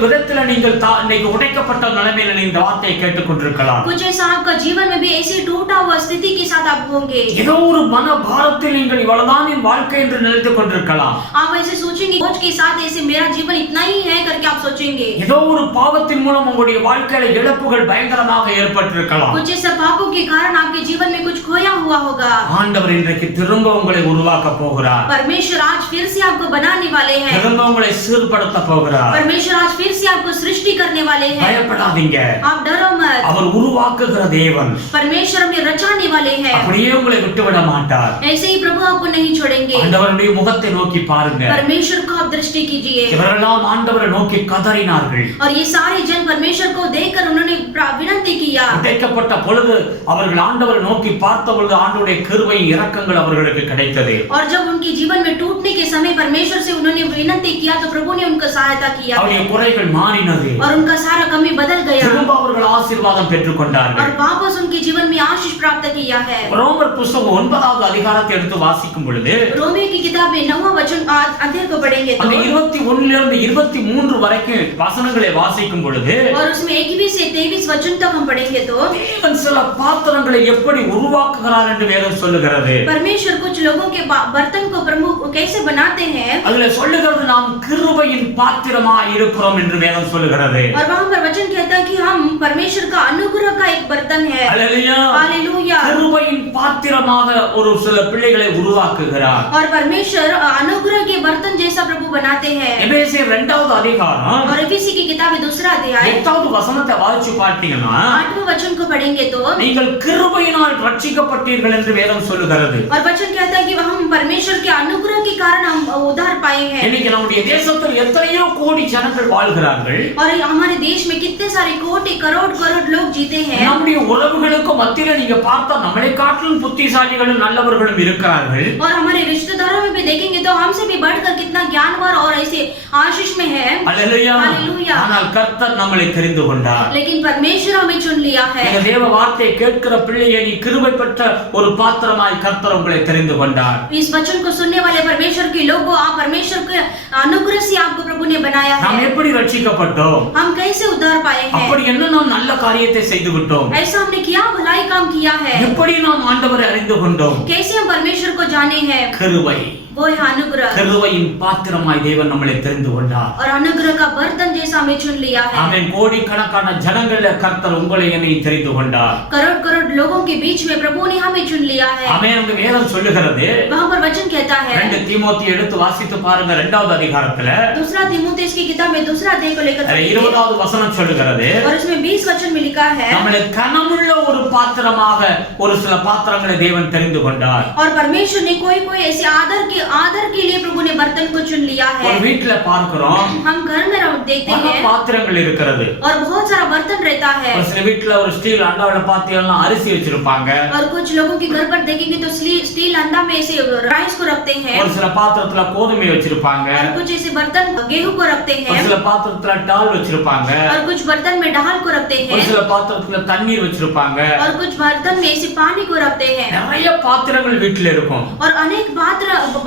விதத்தில் நீங்கள் இன்னைக்கு உடைக்கப்பட்ட நிலைமையில இந்த வார்த்தையை கேட்டுக்கொண்டிருக்கலாம். कुछ ऐसा आपका जीवन में भी ऐसी टूटा हुआ स्थिति के साथ आप होंगे। ஏதோ ஒரு மன பாரத்தில் நீங்கள் இவ்வளவுதான் என் வாழ்க்கை என்று நினைத்துக் கொண்டிருக்கலாம். आप ऐसे सोचेंगे बोझ के साथ ऐसे मेरा जीवन इतना ही है करके आप सोचेंगे। ஏதோ ஒரு பாவத்தின் மூலம் உங்களுடைய வாழ்க்கையில இழப்புகள் பயங்கரமாக ஏற்பட்டிருக்கலாம். कुछ ऐसे पापों के कारण आपके जीवन में कुछ खोया हुआ होगा। ஆண்டவர் இன்றைக்கு திரும்ப உங்களை உருவாக்க போகிறார். परमेश्वर आज फिर से आपको बनाने वाले हैं। திரும்ப உங்களை சீர்படுத்த போகிறார். परमेश्वर आज फिर से आपको सृष्टि करने वाले हैं। பயப்படாதீங்க. आप डरो मत। அவர் உருவாக்குகிற தேவன். परमेश्वर हमें रचाने वाले हैं। அப்படியே உங்களை விட்டுவிட மாட்டார். ऐसे ही प्रभु आपको नहीं छोड़ेंगे। ஆண்டவருடைய முகத்தை நோக்கி பாருங்க. परमेश्वर को आप दृष्टि कीजिए। இவரெல்லாம் ஆண்டவரை நோக்கி கதறினார்கள். और ये सारे जन परमेश्वर को देखकर उन्होंने विनती किया। உடைக்கப்பட்ட பொழுது அவர்கள் ஆண்டவரை நோக்கி பார்த்த பொழுது ஆண்டவருடைய கிருபை இரக்கங்கள் அவர்களுக்கு கிடைத்தது. और जब उनके जीवन में टूटने के समय परमेश्वर से उन्होंने विनती किया तो प्रभु ने उनका सहायता किया। அவருடைய குறைகள் மாறினது. और उनका सारा कमी बदल गया। திரும்ப அவர்கள் ஆசீர்வாதம் பெற்றுக்கொண்டார்கள். और वापस उनके जीवन में आशीष प्राप्त किया है। ரோமர் புத்தகம் 9வது அதிகாரத்தை எடுத்து வாசிக்கும் பொழுது रोमियो की किताब में 9वां वचन अध्याय को पढ़ेंगे तो அந்த 21 இருந்து 23 வரைக்கும் வசனங்களை வாசிக்கும் பொழுது और उसमें 21 से 23 वचन तक हम पढ़ेंगे तो தேவன் சில பாத்திரங்களை எப்படி உருவாக்குகிறார் என்று வேதம் சொல்லுகிறது. परमेश्वर कुछ लोगों के बर्तन को प्रभु कैसे बनाते हैं। அதுல சொல்லுகிறது நாம் கிருபையின் பாத்திரமாய் இருக்கிறோம் என்று வேதம் சொல்லுகிறது. और वहां पर वचन कहता है कि हम परमेश्वर का अनुग्रह का एक बर्तन है। அல்லேலூயா. हालेलुया। கிருபையின் பாத்திரமாக ஒரு சில பிள்ளைகளை உருவாக்குகிறார். और परमेश्वर अनुग्रह के बर्तन जैसा प्रभु बनाते हैं। எபேசியர் 2வது அதிகாரம் और एफेसी की किताब में 2रा अध्याय 8வது வசனத்தை வாசிச்சு பார்த்தீங்கன்னா 8वें वचन को पढ़ेंगे तो நீங்கள் கிருபையினால் ரட்சிக்கப்பட்டீர்கள் என்று வேதம் சொல்லுகிறது. और वचन कहता है कि हम परमेश्वर के अनुग्रह के कारण हम उद्धार पाए हैं। இன்னைக்கு நம்முடைய தேசத்தில் எத்தனையோ கோடி ஜனங்கள் வாழ்கிறார்கள். और हमारे देश में कितने सारे कोटि करोड़ लोग जीते हैं। நம்முடைய உறவுகளுக்கு மத்தியில நீங்க பார்த்தா நம்மளை காட்டிலும் புத்திசாலிகளும் நல்லவர்களும் இருக்கிறார்கள். और हमारे रिश्तेदारों में भी देखेंगे तो हमसे भी बढ़कर कितना ज्ञानवान और ऐसे आशीष में है। அல்லேலூயா. हालेलुया। ஆனால் கர்த்தர் நம்மளை தெரிந்து கொண்டார். लेकिन परमेश्वर हमें चुन लिया है। இந்த தேவ வார்த்தையை கேட்கிற பிள்ளையை நீ கிருபை பெற்ற ஒரு பாத்திரமாய் கர்த்தர் உங்களை தெரிந்து கொண்டார். इस वचन को सुनने वाले परमेश्वर के लोगों आप परमेश्वर के अनुग्रह से आपको प्रभु ने बनाया है। நாம் எப்படி ரட்சிக்கப்பட்டோம்? हम कैसे उद्धार पाए हैं। அப்படி என்ன நாம் நல்ல காரியத்தை செய்து விட்டோம்? ऐसा हमने क्या भलाई काम किया है। எப்படி நாம் ஆண்டவரை அறிந்து கொண்டோம்? कैसे हम परमेश्वर को जाने हैं। கிருபை. वो है अनुग्रह। கிருபையின் பாத்திரமாய் தேவன் நம்மளை தெரிந்து கொண்டார். और अनुग्रह का बर्तन जैसा हमें चुन लिया है। ஆமென். கோடிக்கணக்கான ஜனங்கள கர்த்தர் உங்களை என்னை தெரிந்து கொண்டார். करोड़ लोगों के बीच में प्रभु ने हमें चुन लिया है। ஆமென். அந்த வேதம் சொல்லுகிறது. वहां पर वचन कहता है 2 தீமோத்தேயு எடுத்து வாசித்து பாருங்க 2வது அதிகாரத்துல 2 तीमुथियुस की किताब में 2 अध्याय को लेकर 20வது வசனம் சொல்லுகிறது. और उसमें 20 वचन में लिखा है நம்மளை கனமுள்ள ஒரு பாத்திரமாக ஒரு சில பாத்திரங்களை தேவன் தெரிந்து கொண்டார். और परमेश्वर ने कोई ऐसे आदर के आदर के लिए प्रभु ने बर्तन को चुन लिया है। ஒரு வீட்ல பார்க்கிறோம் हम घर में देखते பல हैं பாத்திரங்கள் இருக்கிறது. और बहुत सारा बर्तन रहता है। ஒரு சில வீட்ல ஒரு ஸ்டீல் அண்டாவுல பாத்தீங்கன்னா அரிசி வச்சிருப்பாங்க. और कुछ लोगों के घर पर देखेंगे तो स्टील अंडा में ऐसे राइस को रखते हैं। ஒரு சில பாத்திரத்துல கோதுமை வச்சிருப்பாங்க. और कुछ ऐसे बर्तन गेहूं को रखते ஒரு हैं। சில பாத்திரத்துல டால் வச்சிருப்பாங்க. और कुछ बर्तन में दाल को रखते ஒரு हैं। சில பாத்திரத்துல தண்ணீர் வச்சிருப்பாங்க. और कुछ बर्तन में ऐसे पानी को रखते हैं। நிறைய பாத்திரங்கள் வீட்ல இருக்கும். और अनेक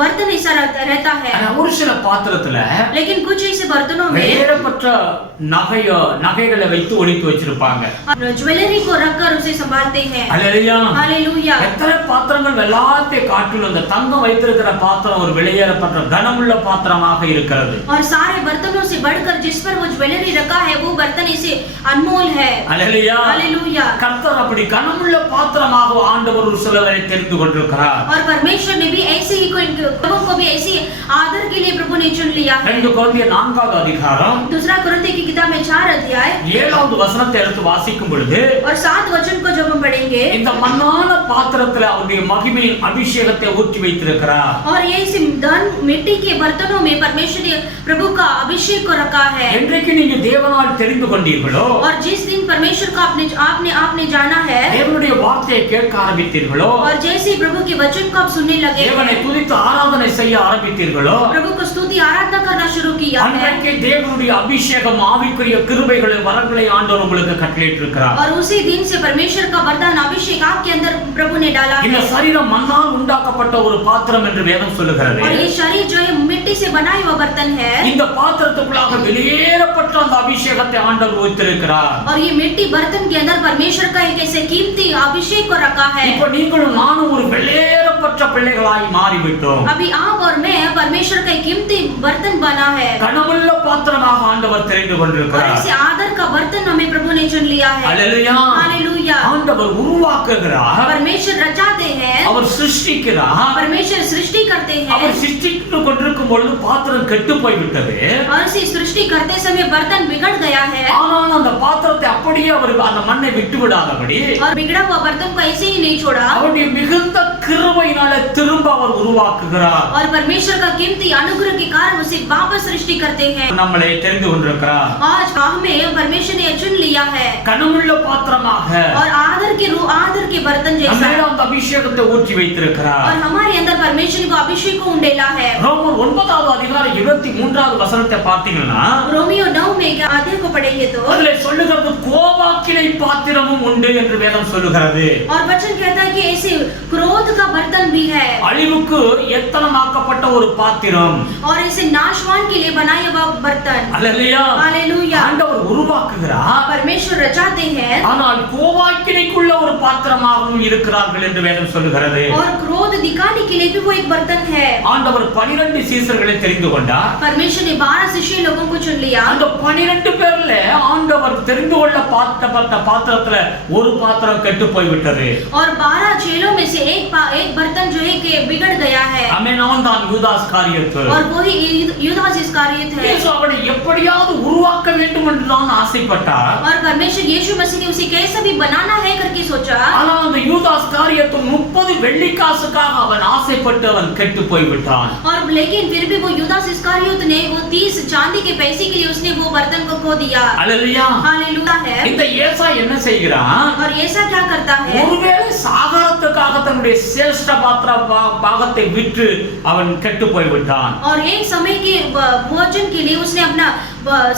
बर्तन ऐसा रहता है। ஆனா ஒரு சில பாத்திரத்துல लेकिन कुछ ऐसे बर्तनों में ஏகப்பட்ட நகைகளை வைத்து ஒளித்து வச்சிருப்பாங்க. ज्वेलरी को रखकर उसे संभालते हैं। அல்லேலூயா. हालेलुया। எத்தனை பாத்திரங்கள் எல்லாத்தையும் காட்டிலும் அந்த தங்கம் வைத்திருக்கிற பாத்திரம் ஒரு விலையேறப்பட்ட கனமுள்ள பாத்திரமாக இருக்கிறது. और सारे बर्तनों से बढ़कर जिस पर वो ज्वेलरी रखा है वो बर्तन इसे अनमोल है। அல்லேலூயா. हालेलुया। கர்த்தர் அப்படி கனமுள்ள பாத்திரமாக ஆண்டவர் ஒரு சிலரை தெரிந்து கொண்டிருக்கிறார். और परमेश्वर ने भी ऐसे ही लोगों को भी ऐसे आदर के लिए प्रभु ने चुन लिया है। 2 கொரிந்தியர் 4வது அதிகாரம் दूसरा कुरिन्थियों की किताब में 4 अध्याय 7வது வசனத்தை எடுத்து வாசிக்கும் பொழுது और 7 वचन को जब हम पढ़ेंगे இந்த மண்ணான பாத்திரத்துல அவருடைய மகிமையின் அபிஷேகத்தை ஊற்றி வைத்திருக்கிறார். और ये इस धन मिट्टी के बर्तनों में परमेश्वर ने प्रभु का अभिषेक को रखा है। என்றைக்கு நீங்க தேவனால் தெரிந்து கொண்டீர்களோ और जिस दिन परमेश्वर को आपने जाना है தேவனுடைய வார்த்தையை கேட்க ஆரம்பித்தீர்களோ और जैसे ही प्रभु के वचन को आप सुनने लगे தேவனை துதித்து ஆராதனை செய்ய ஆரம்பித்தீர்களோ प्रभु को स्तुति आराधना करना शुरू किया है। அன்றைக்கு தேவனுடைய அபிஷேகம் ஆவிக்குரிய கிருபைகளை வரங்களை ஆண்டவர் உங்களுக்கு கட்டளையிட்டிருக்கிறார். और उसी दिन से परमेश्वर का वरदान अभिषेक आपके अंदर प्रभु ने डाला இந்த है। சரீரம் மண்ணால் உண்டாக்கப்பட்ட ஒரு பாத்திரம் என்று வேதம் சொல்லுகிறது. और ये शरीर जो है मिट्टी से बनाया हुआ बर्तन है। இந்த பாத்திரத்துக்குள்ளாக வெளியேறப்பட்ட அந்த அபிஷேகத்தை ஆண்டவர் வைத்திருக்கிறார். और ये मिट्टी बर्तन के अंदर परमेश्वर का एक ऐसे कीमती अभिषेक को रखा है। இப்ப நீங்களும் நானும் ஒரு வெளியேறப்பட்ட பிள்ளைகளாய் மாறிவிட்டோம். अभी आप और मैं परमेश्वर का एक कीमती बर्तन बना है। கனமுள்ள பாத்திரமாக ஆண்டவர் தெரிந்து और கொண்டிருக்கிறார். इसे आदर का बर्तन हमें प्रभु ने चुन लिया है। அல்லேலூயா. हालेलुया। ஆண்டவர் உருவாக்குகிறார். परमेश्वर रचाते हैं। அவர் சிருஷ்டிக்கிறார். परमेश्वर सृष्टि करते அவர் हैं। சிருஷ்டித்து கொண்டிருக்கும் பொழுது பாத்திரம் கெட்டு போய்விட்டது. और इसी सृष्टि करते समय बर्तन बिगड़ गया है। ஆனால் அந்த பாத்திரத்தை அப்படியே அவர் அந்த மண்ணை விட்டு விடாதபடி और बिगड़ा हुआ बर्तन को ऐसे ही नहीं छोड़ा। அவருடைய மிகுந்த கிருபையினால திரும்ப அவர் உருவாக்குகிறார். और परमेश्वर का कीमती अनुग्रह के कारण उसे वापस सृष्टि करते हैं। நம்மளை தெரிந்து கொண்டிருக்கிறார். आज हमें परमेश्वर ने चुन लिया है கனமுள்ள பாத்திரமாக और आदर के बर्तन जैसा। நம்மேல அந்த அபிஷேகத்தை ஊற்றி வைத்திருக்கிறார். और हमारे अंदर परमेश्वर को अभिषेक को उंडेला है। ரோமர் 9வது அதிகாரம் 23வது வசனத்தை பார்த்தீங்கன்னா रोमियो 9 में अध्याय को पढ़ेंगे तो அதுல சொல்லுகிறது கோபாக்கினை பாத்திரமும் உண்டு என்று வேதம் சொல்லுகிறது. और वचन कहता है कि ऐसे क्रोध का बर्तन भी है அழிவுக்கு எத்தனமாக்கப்பட்ட ஒரு பாத்திரம். और इसे नाशवान के लिए बनाया हुआ बर्तन। அல்லேலூயா. हालेलुया। ஆண்டவர் உருவாக்குகிறார். परमेश्वर रचाते हैं ஆனால் கோபாக்கினைக்குள்ள ஒரு பாத்திரமாகவும் இருக்கிறார்கள் என்று வேதம் சொல்லுகிறது. और क्रोध दिखाने के लिए भी वो एक बर्तन है। ஆண்டவர் 12 சீசர்களை தெரிந்து கொண்டார். परमेश्वर ने 12 शिष्य लोगों को चुन लिया। அந்த 12 பேர்ல ஆண்டவர் தெரிந்து கொள்ள பாத்திரப்பட்ட பாத்திரத்துல ஒரு பாத்திரம் கெட்டு போய்விட்டது. और 12 चेलों में से एक बर्तन जो है कि बिगड़ गया है। அவன் தான் யூதாஸ் காரியத்து. और वही यूदास इस्करियोत है। இயேசு அவனை எப்படியாவது உருவாக்க வேண்டும் என்று தான் ஆசைப்பட்டார். और परमेश्वर यीशु मसीह ने उसे कैसा भी बनाना है करके सोचा। ஆனால் அந்த யூதாஸ் காரியத்து 30 வெள்ளிக்காசுக்காக அவன் ஆசைப்பட்டு அவன் கெட்டு போய்விட்டான். और लेकिन फिर भी वो यूदास इस्करियोत ने वो 30 चांदी के पैसे के लिए उसने वो बर्तन को खो दिया। அல்லேலூயா. हालेलुया है। இந்த ஏசா என்ன செய்கிறான்? और ऐसा क्या करता है? ஒருவேளை சாகரத்துக்காக தன்னுடைய சேஷ்ட பாகத்தை விற்று அவன் கெட்டு போய்விட்டான். और एक समय के भोजन के लिए उसने अपना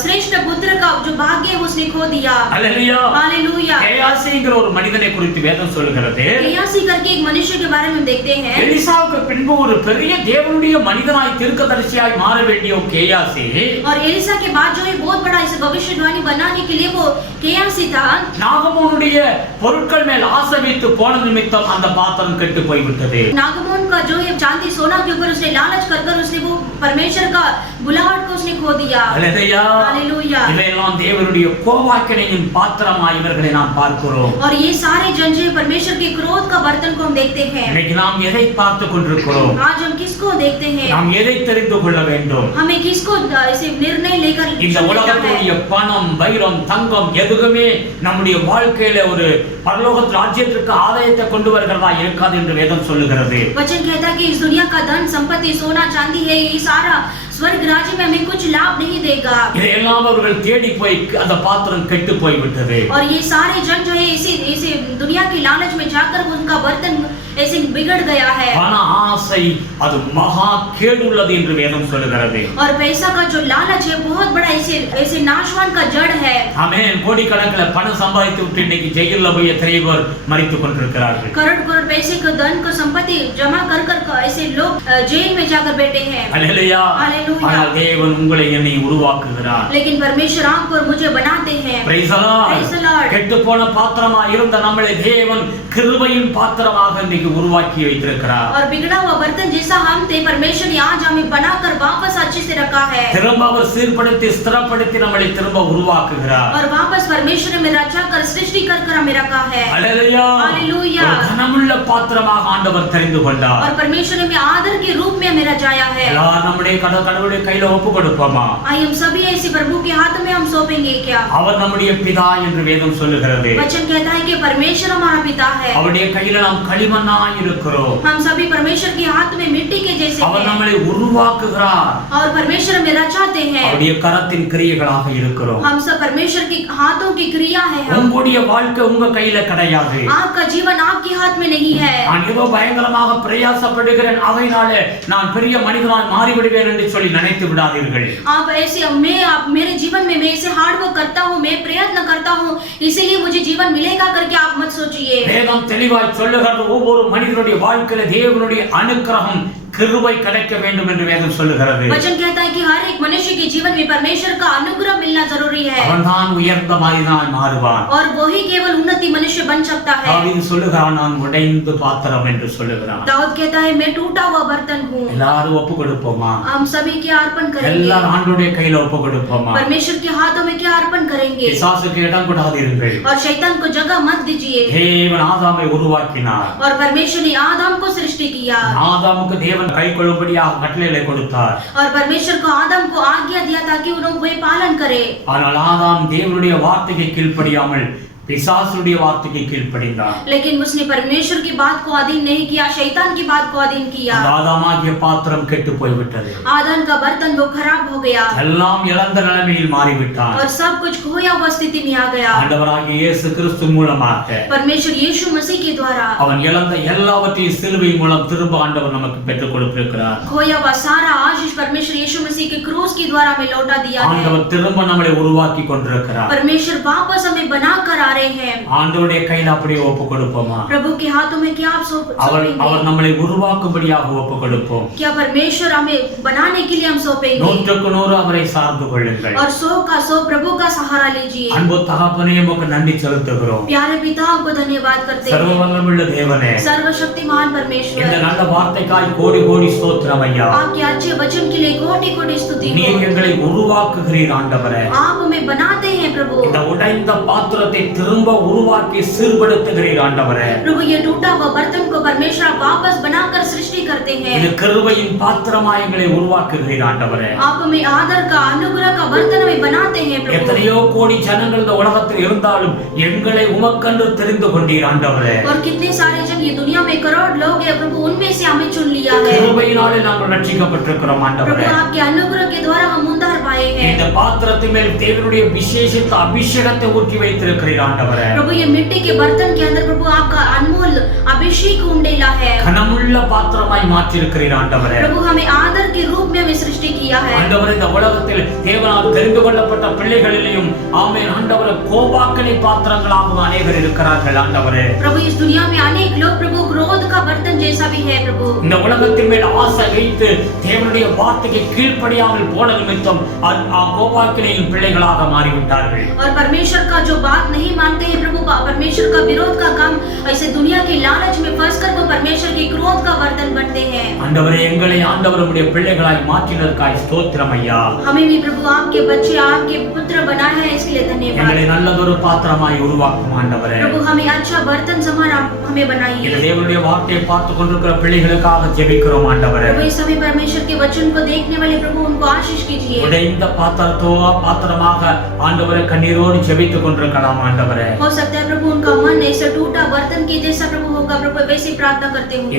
श्रेष्ठ पुत्र का जो भाग्य है उसने खो दिया। அல்லேலூயா. हालेलुया। கேயாசிங்கிற ஒரு மனிதனை குறித்து வேதம் சொல்லுகிறது. केयासी करके एक मनुष्य के बारे में देखते हैं। எலிசாவுக்கு பின்பு ஒரு பெரிய தேவனுடைய மனிதனாய் தீர்க்கதரிசியாய் மாற வேண்டிய கேயாசி और एलिसा के बाद जो है बहुत बड़ा इस भविष्यवाणी बनाने के लिए वो केयासी था। நாகமோனுடைய பொருட்கள் மேல் ஆசை வைத்து போன நிமித்தம் அந்த பாத்திரம் கெட்டு போய்விட்டது. नागमोन का जो है चांदी सोना के ऊपर उसने लालच कर उसने वो परमेश्वर का बुलाहट को उसने खो दिया। அல்லேலூயா. हालेलुया। இவையெல்லாம் தேவனுடைய கோபாக்கினையின் பாத்திரமாய் இவர்களை நாம் பார்க்கிறோம். और ये सारे जंजीर परमेश्वर के क्रोध का बर्तन को हम देखते हैं। இன்னைக்கு நாம் எதை பார்த்து கொண்டிருக்கிறோம்? आज हम किस किसको देखते हैं, நாம் எதை தெரிந்து கொள்ள வேண்டும்? हमें किसको ऐसे निर्णय लेकर இந்த चुनना உலகத்துடைய है। பணம், வைரம், தங்கம் எதுவுமே நம்முடைய வாழ்க்கையில ஒரு பரலோக ராஜ்யத்திற்கு ஆதாயத்தை கொண்டு வருகிறதா இருக்காது என்று வேதம் சொல்லுகிறது. वचन कहता है कि इस दुनिया का धन संपत्ति सोना चांदी है, ये सारा स्वर्ग राज्य में हमें कुछ लाभ नहीं देगा। இதையெல்லாம் அவர்கள் தேடி போய் அந்த பாத்திரம் கெட்டு போய் விட்டது. और ये सारे जन जो है इसी दुनिया की लालच में जाकर उनका बर्तन ऐसे बिगड़ गया है। பண ஆசை அது மகா கேடுள்ளது என்று வேதம் சொல்லுகிறது. और पैसा का जो लालच है बहुत बड़ा ऐसे नाशवान का जड़ है। ஆமென். கோடிக்கணக்கில் பணம் சம்பாதித்து விட்டு இன்னைக்கு ஜெயிலில் போய் எத்தனை பேர் மரித்துக் கொண்டிருக்கிறார்கள். करोड़ करोड़ पैसे को धन को संपत्ति जमा कर ऐसे लोग जेल में जाकर बैठे हैं। அல்லேலூயா. ஆனால் தேவன் உங்களை என்னை உருவாக்குகிறார். लेकिन परमेश्वर आपको और मुझे बनाते हैं। Praise the Lord. Praise the Lord. கெட்டு போன பாத்திரமா இருந்த நம்மளை தேவன் கிருபையின் பாத்திரமாக இன்னைக்கு உருவாக்கி வைத்திருக்கிறார். और बिगड़ा हुआ बर्तन जैसा हम थे, परमेश्वर ने आज हमें बनाकर वापस अच्छे से रखा है। திரும்ப அவர் சீர்படுத்தி ஸ்திரப்படுத்தி நம்மளை திரும்ப உருவாக்குகிறார். और वापस परमेश्वर ने मेरा रचा कर सृष्टि कर हमें रखा है। அல்லேலூயா. हालेलुया। ஒரு கனமுள்ள பாத்திரமாக ஆண்டவர் தெரிந்து கொண்டார். और परमेश्वर ने हमें आदर के रूप में हमें रचाया है। எல்லாரும் நம்முடைய கடவுளுடைய கையில ஒப்பு கொடுப்போமா? आई हम सभी ऐसे प्रभु के हाथ में हम सौंपेंगे क्या? அவர் நம்முடைய பிதா என்று வேதம் சொல்லுகிறது. वचन कहता है कि परमेश्वर हमारा पिता है। அவருடைய கையில நாம் களிமண்ணாய் இருக்கிறோம். हम सभी परमेश्वर के हाथ में मिट्टी के जैसे அவர் हैं। நம்மளை உருவாக்குகிறார். और परमेश्वर हमें रचाते हैं। அவருடைய கரத்தின் கிரியைகளாக இருக்கிறோம். हम सब परमेश्वर की हाथों की क्रिया है। हम உங்களுடைய வாழ்க்கை உங்க கையில கிடையாது. आपका जीवन आपके हाथ में नहीं है। நான் ஏதோ பயங்கரமாக பிரயாசப்படுகிறேன், அதனாலே நான் பெரிய மனிதனாய் மாறிவிடுவேன் என்று சொல்லி நினைத்து விடாதீர்கள். आप ऐसे आप मेरे जीवन में मैं ऐसे हार्ड वर्क करता हूँ, मैं प्रयत्न करता हूँ, इसीलिए मुझे जीवन मिलेगा करके आप मत सोचिए। வேதம் தெளிவாய் சொல்லுகிறது, ஒவ்வொரு மனிதனுடைய வாழ்க்கையில தேவனுடைய அனுக்கிரகம் கிருபை கிடைக்க வேண்டும் என்று வேதம் சொல்லுகிறது. वचन कहता है कि हर एक मनुष्य के जीवन में परमेश्वर का अनुग्रह मिलना जरूरी है। அவன்தான் உயர்ந்த மனிதனாய் மாறுவான். और वही केवल उन्नति मनुष्य बन सकता है। தாவீது சொல்லுகிறான், நான் உடைந்த பாத்திரம் என்று சொல்லுகிறான். दाऊद कहता है मैं टूटा हुआ बर्तन हूँ। எல்லாரும் ஒப்பு கொடுப்போமா? हम सभी के अर्पण करेंगे। எல்லாரும் ஆண்டவருடைய கையில ஒப்பு கொடுப்போமா? परमेश्वर के हाथों में क्या अर्पण करेंगे? பிசாசுக்கு இடம் கொடாதீர்கள். और शैतान को जगह मत दीजिए। தேவன் ஆதாமை உருவாக்கினார். और परमेश्वर ने आदम को सृष्टि किया। ஆதாமுக்கு தேவன் கைக்கொள்ளும்படியாக கட்டளைகளை கொடுத்தார். और परमेश्वर को आदम को आज्ञा दिया ताकि उन्हें वे पालन करे। ஆனால் ஆதாம் தேவனுடைய வார்த்தைக்கு கீழ்ப்படியாமல் पिशासुடைய வார்த்தைக்கு கீழ்ப்படிந்தான். लेकिन उसने परमेश्वर की बात को अधीन नहीं किया, शैतान की बात को अधीन किया। ஆதாமாகிய பாத்திரம் கெட்டு போய்விட்டது. आदम का बर्तन वो खराब हो गया எல்லாம் இழந்த நிலைமையில் மாறிவிட்டான். और सब कुछ खोया हुआ स्थिति में आ गया। ஆண்டவராகிய இயேசு கிறிஸ்து மூலமாக परमेश्वर यीशु मसीह के द्वारा அவன் இழந்த எல்லாவற்றையும் சிலுவை மூலம் திரும்ப ஆண்டவர் நமக்கு பெற்றுக் கொடுத்திருக்கிறார். खोया हुआ सारा आशीष परमेश्वर यीशु मसीह के क्रूस के द्वारा हमें लौटा दिया है। ஆண்டவர் திரும்ப நம்மளை உருவாக்கி கொண்டிருக்கிறார். परमेश्वर वापस हमें बनाकर आ रहे हैं। ஆண்டவருடைய கையில் அப்படியே ஒப்பு கொடுப்போமா? प्रभु के हाथों में क्या आप அவர் सौंपेंगे? நம்மளை உருவாக்கும்படியாக ஒப்பு கொடுப்போம். क्या परमेश्वर हमें बनाने के लिए हम सौंपेंगे? 100க்கு 100 அவரை சார்ந்து கொள்ளுங்கள். और 100 का 100 प्रभु का सहारा लीजिए। அன்பு தகப்பனே, உமக்கு நன்றி செலுத்துகிறோம். प्यारे पिता आपको धन्यवाद करते सर्व हैं। வல்லமையுள்ள தேவனே, सर्वशक्तिमान இந்த परमेश्वर, நல்ல வார்த்தைக்காய் கோடி கோடி ஸ்தோத்திரம் ஐயா. आपके अच्छे वचन के लिए कोटि कोटि स्तुति நீர் हो। எங்களை உருவாக்குகிறீர் ஆண்டவரே. आप हमें बनाते हैं प्रभु। இந்த உடைந்த பாத்திரத்தை திரும்ப உருவாக்கி சீர்படுத்துகிறீர் ஆண்டவரே. प्रभु ये टूटा हुआ बर्तन को परमेश्वर आप वापस बनाकर सृष्टि करते हैं। இது கிருபையின் பாத்திரமாய் எங்களை உருவாக்குகிறீர் ஆண்டவரே. आप हमें आदर का अनुग्रह का बर्तन हमें बनाते हैं प्रभु। எத்தனையோ கோடி ஜனங்கள் இந்த உலகத்தில் இருந்தாலும் எங்களை உமக்கென்று தெரிந்து கொண்டீர் ஆண்டவரே. और कितने सारे जन ये दुनिया में करोड़ लोग हैं प्रभु, उनमें से हमें चुन लिया है। கிருபையினாலே நாங்கள் ரட்சிக்கப்பட்டிருக்கிறோம் प्रभु ஆண்டவரே. आपके अनुग्रह के द्वारा हम उद्धार पाए हैं। இந்த பாத்திரத்தின் மேல் தேவனுடைய விசேஷித்த அபிஷேகத்தை ஊற்றி வைத்திருக்கிறீர் ஆண்டவரே. प्रभु ये मिट्टी के बर्तन के अंदर प्रभु आपका अनमोल अभिषेक उंडेला है। கனமுள்ள பாத்திரமாய் மாற்றியிருக்கிறீர் ஆண்டவரே. प्रभु हमें आदर के रूप में हमें सृष्टि किया है। ஆண்டவரே, இந்த உலகத்தில் தேவனால் தெரிந்து கொள்ளப்பட்ட பிள்ளைகளிலேயும் ஆமென் ஆண்டவரே, கோபாக்கனை பாத்திரங்களாக அநேகர் இருக்கிறார்கள் ஆண்டவரே. प्रभु इस दुनिया में अनेक लोग प्रभु क्रोध का बर्तन जैसा भी है प्रभु। இந்த உலகத்தின் மேல் ஆசை வைத்து தேவனுடைய வார்த்தைக்கு கீழ்ப்படியாமல் போன நிமித்தம் கோபாக்கினையின் பிள்ளைகளாக மாறிவிட்டார்கள். और परमेश्वर का जो बात नहीं मानते हैं प्रभु, परमेश्वर का विरोध का काम ऐसे दुनिया के लालच में फंसकर वो परमेश्वर के क्रोध का बर्तन बनते हैं। ஆண்டவரே எங்களை ஆண்டவர் உம்முடைய பிள்ளைகளாய் மாற்றினதற்காய் ஸ்தோத்திரம் ஐயா. हमें भी प्रभु आपके बच्चे आपके पुत्र बनाया है, इसके लिए धन्यवाद। எங்களை நல்லதொரு பாத்திரமாய் உருவாக்கும் ஆண்டவரே. प्रभु हमें अच्छा बर्तन समान आप हमें बनाइए। இந்த தேவனுடைய வார்த்தையை பார்த்து கொண்டிருக்கிற பிள்ளைகளுக்காக ஜெபிக்கிறோம் ஆண்டவரே. प्रभु इस समय परमेश्वर के वचन को देखने वाले प्रभु उनको आशीष कीजिए। உடைந்த பாத்திரமாக ஆண்டவரே கண்ணீரோடு ஜெபித்துக் கொண்டிருக்கலாம் ஆண்டவரே. हो सकता है प्रभु उनका मन ऐसा टूटा बर्तन के जैसा प्रभु होगा, प्रभु वैसे ही प्रार्थना करते होंगे।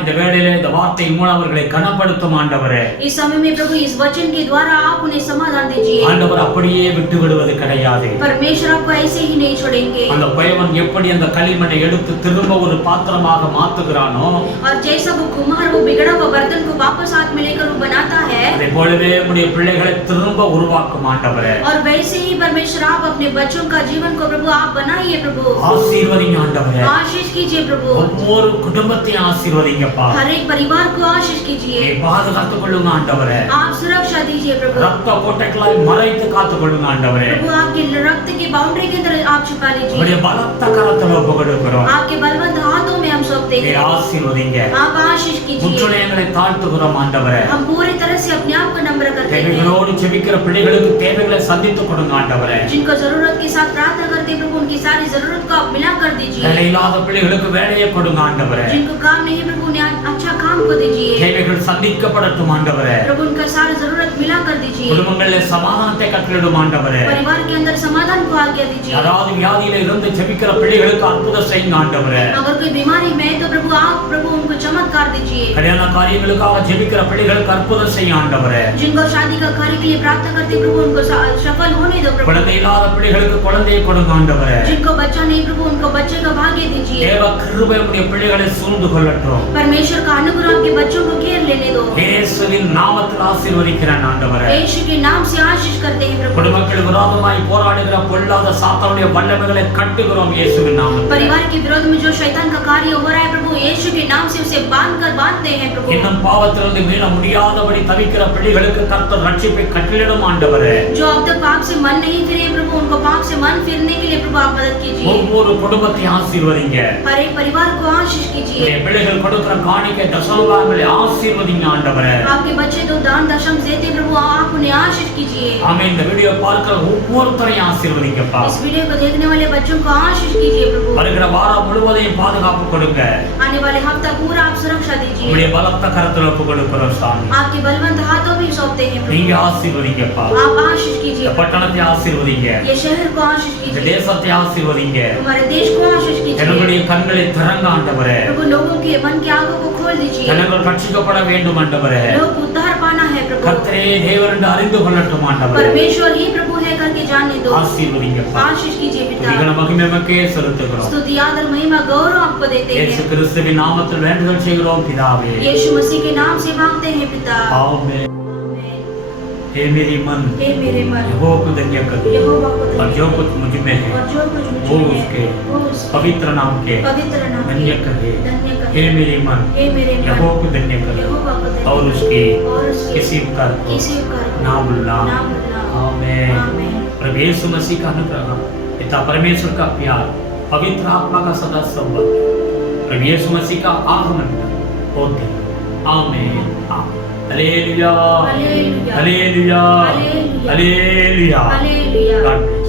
இந்த வேளையிலே இந்த வார்த்தையின் மூலம் அவர்களை கனப்படுத்தும் ஆண்டவரே. इस समय में प्रभु इस वचन के द्वारा आप उन्हें समाधान दीजिए। ஆண்டவர் அப்படியே விட்டு விடுவது கிடையாது। परमेश्वर आपको ऐसे ही नहीं छोड़ेंगे। அந்த பையன் எப்படி அந்த களிமண்ணை எடுத்து திரும்ப ஒரு பாத்திரமாக மாத்துகிறானோ, और जैसा वो कुम्हार वो बिगड़ा हुआ बर्तन को वापस हाथ में लेकर वो बनाता है, அதே போலவே நம்முடைய பிள்ளைகளை திரும்ப உருவாக்கும் ஆண்டவரே. और वैसे ही परमेश्वर आप अपने बच्चों का जीवन को प्रभु आप बनाइए प्रभु। ஆசீர்வதிங்க ஆண்டவரே. आशीष कीजिए प्रभु। ஒவ்வொரு குடும்பத்தையும் ஆசீர்வதிங்கப்பா. हर एक परिवार को आशीष कीजिए। பாதுகாத்துக் கொள்ளுங்க ஆண்டவரே. आप सुरक्षा दीजिए प्रभु। ரத்த கோட்டைகளாய் மறைத்து காத்துக் கொள்ளுங்க ஆண்டவரே. प्रभु आपके रक्त की बाउंड्री के अंदर आप छुपा लीजिए। உம்முடைய பலத்த கரத்துல ஒப்புக்கொடுக்கிறோம். आपके बलवंत हाथों में हम सौंपते हैं। ஆசீர்வதிங்க. आप आशीष कीजिए। முற்றுளைகளை தாழ்த்துகிறோம் ஆண்டவரே. हम पूरी तरह से अपने आप को नम्र करते हैं। தேவைகளோடு ஜெபிக்கிற பிள்ளைகளுக்கு தேவைகளை சந்தித்து கொடுங்க ஆண்டவரே. जिनको जरूरत के साथ प्रार्थना करते हैं प्रभु उनकी सारी जरूरत को आप मिला कर दीजिए। வேலை இல்லாத பிள்ளைகளுக்கு வேலையை கொடுங்க ஆண்டவரே. जिनको काम नहीं प्रभु उन्हें अच्छा काम को दीजिए। தேவைகள் சந்திக்கப்படட்டும் ஆண்டவரே. प्रभु उनका सारी जरूरत मिला कर दीजिए। குடும்பங்களில் சமாதானத்தை கட்டளிடும் ஆண்டவரே. परिवार के अंदर समाधान को आज्ञा दीजिए। யாராவது வியாதியில இருந்து ஜெபிக்கிற பிள்ளைகளுக்கு அற்புதம் செய்யுங்க ஆண்டவரே. अगर कोई बीमारी में है तो प्रभु आप प्रभु उनको चमत्कार दीजिए। கல்யாண காரியங்களுக்காக ஜெபிக்கிற பிள்ளைகளுக்கு அற்புதம் செய்யுங்க ஆண்டவரே. जिनको शादी का कार्य के लिए प्रार्थना करते प्रभु उनको सफल होने दो प्रभु। குழந்தை இல்லாத பிள்ளைகளுக்கு குழந்தையை கொடுங்க ஆண்டவரே. जिनको बच्चा नहीं प्रभु उनको बच्चे का भाग्य दीजिए। தேவ கிருபை உம்முடைய பிள்ளைகளை சூழ்ந்து கொள்ளட்டும். परमेश्वर का अनुग्रह आपके बच्चों को घेर लेने दो। இயேசுவின் நாமத்தில் ஆசீர்வதிக்கிறேன் ஆண்டவரே. यीशु के नाम से आशीष करते हैं प्रभु। குடும்பங்களுக்கு விரோதமாய் போராடுகிற பொல்லாத சாத்தானுடைய வல்லமைகளை கட்டுகிறோம் இயேசுவின் நாமத்தில். परिवार के विरोध में जो शैतान का कार्य हो रहा है प्रभु यीशु के नाम से उसे बांधते हैं प्रभु। இன்னும் பாவத்திலிருந்து மீள முடியாதபடி தவிக்கிற பிள்ளைகளுக்கு கர்த்தர் ரட்சிப்பை கட்டளையிடும் ஆண்டவரே. जो अब तक पाप से मन नहीं फिरे प्रभु उनको पाप से मन फिरने के लिए प्रभु आप मदद कीजिए। ஒவ்வொரு குடும்பத்தையும் ஆசீர்வதிங்க. हर एक परिवार को आशीष कीजिए। உம்முடைய பிள்ளைகள் கொடுக்கிற காணிக்கை தசமபாகங்களை ஆசீர்வதிங்க ஆண்டவரே. आपके बच्चे तो दान दशम देते प्रभु आप उन्हें आशीष कीजिए। ஆமென். இந்த வீடியோ பார்க்கிற ஒவ்வொருத்தரையும் ஆசீர்வதிங்கப்பா. इस वीडियो को देखने वाले बच्चों को आशीष कीजिए प्रभु। வருகிற வாரம் முழுவதையும் பாதுகாப்பு கொடுங்க. आने वाले हफ्ता पूरा आप सुरक्षा दीजिए। உம்முடைய பலத்த கரத்தில் ஒப்பு கொடுக்கிறோம் சாமி. आपके बलवंत हाथों में सौंपते हैं प्रभु। நீங்க ஆசீர்வதிங்கப்பா. आप आशीष இந்த कीजिए। பட்டணத்தை ஆசீர்வதிங்க. ये शहर को आशीष இந்த कीजिए। தேசத்தை ஆசீர்வதிங்க. हमारे देश को आशीष कीजिए। ஜனங்களுடைய கண்களை திறங்க ஆண்டவரே. प्रभु लोगों के मन की आंखों को खोल दीजिए। ஜனங்கள் ரட்சிக்கப்பட வேண்டும் ஆண்டவரே. लोग उद्धार पाना है प्रभु। கர்த்தரே தேவன் என்று அறிந்து கொள்ளட்டும் ஆண்டவரே. परमेश्वर ही प्रभु है करके जानने दो। ஆசீர்வதிங்கப்பா. आशीष कीजिए पिता। துதிகன மகிமைக்கே செலுத்துகிறோம். स्तुति आदर महिमा गौरव आपको देते இயேசு हैं। கிறிஸ்துவின் நாமத்தில் வேண்டுதல் செய்கிறோம் பிதாவே. यीशु मसीह के नाम से मांगते हैं पिता। आमीन. आमीन। हे मेरी मन हे मेरे मन यहोवा को धन्य कर, यहोवा को और धन्य जो कर, कुछ मुझ में है और जो कुछ वो मुझ में उसके है वो उसके पवित्र नाम के पवित्र नाम धन्य के करे। धन्य करे। हे मेरी मन हे मेरे मन यहोवा को धन्य कर, यहोवा को धन्य और कर, उसके और उसके किसी उपकार को किसी उपकार को ना भूलना। ना भूलना। आमीन. आमीन। प्रभु यीशु मसीह का अनुग्रह, पिता परमेश्वर का प्यार, पवित्र आत्मा का सदा संबंध, प्रभु यीशु मसीह का आगमन होते हैं। आमीन. Hallelujah hallelujah hallelujah hallelujah hallelujah. Hallelujah. God bless.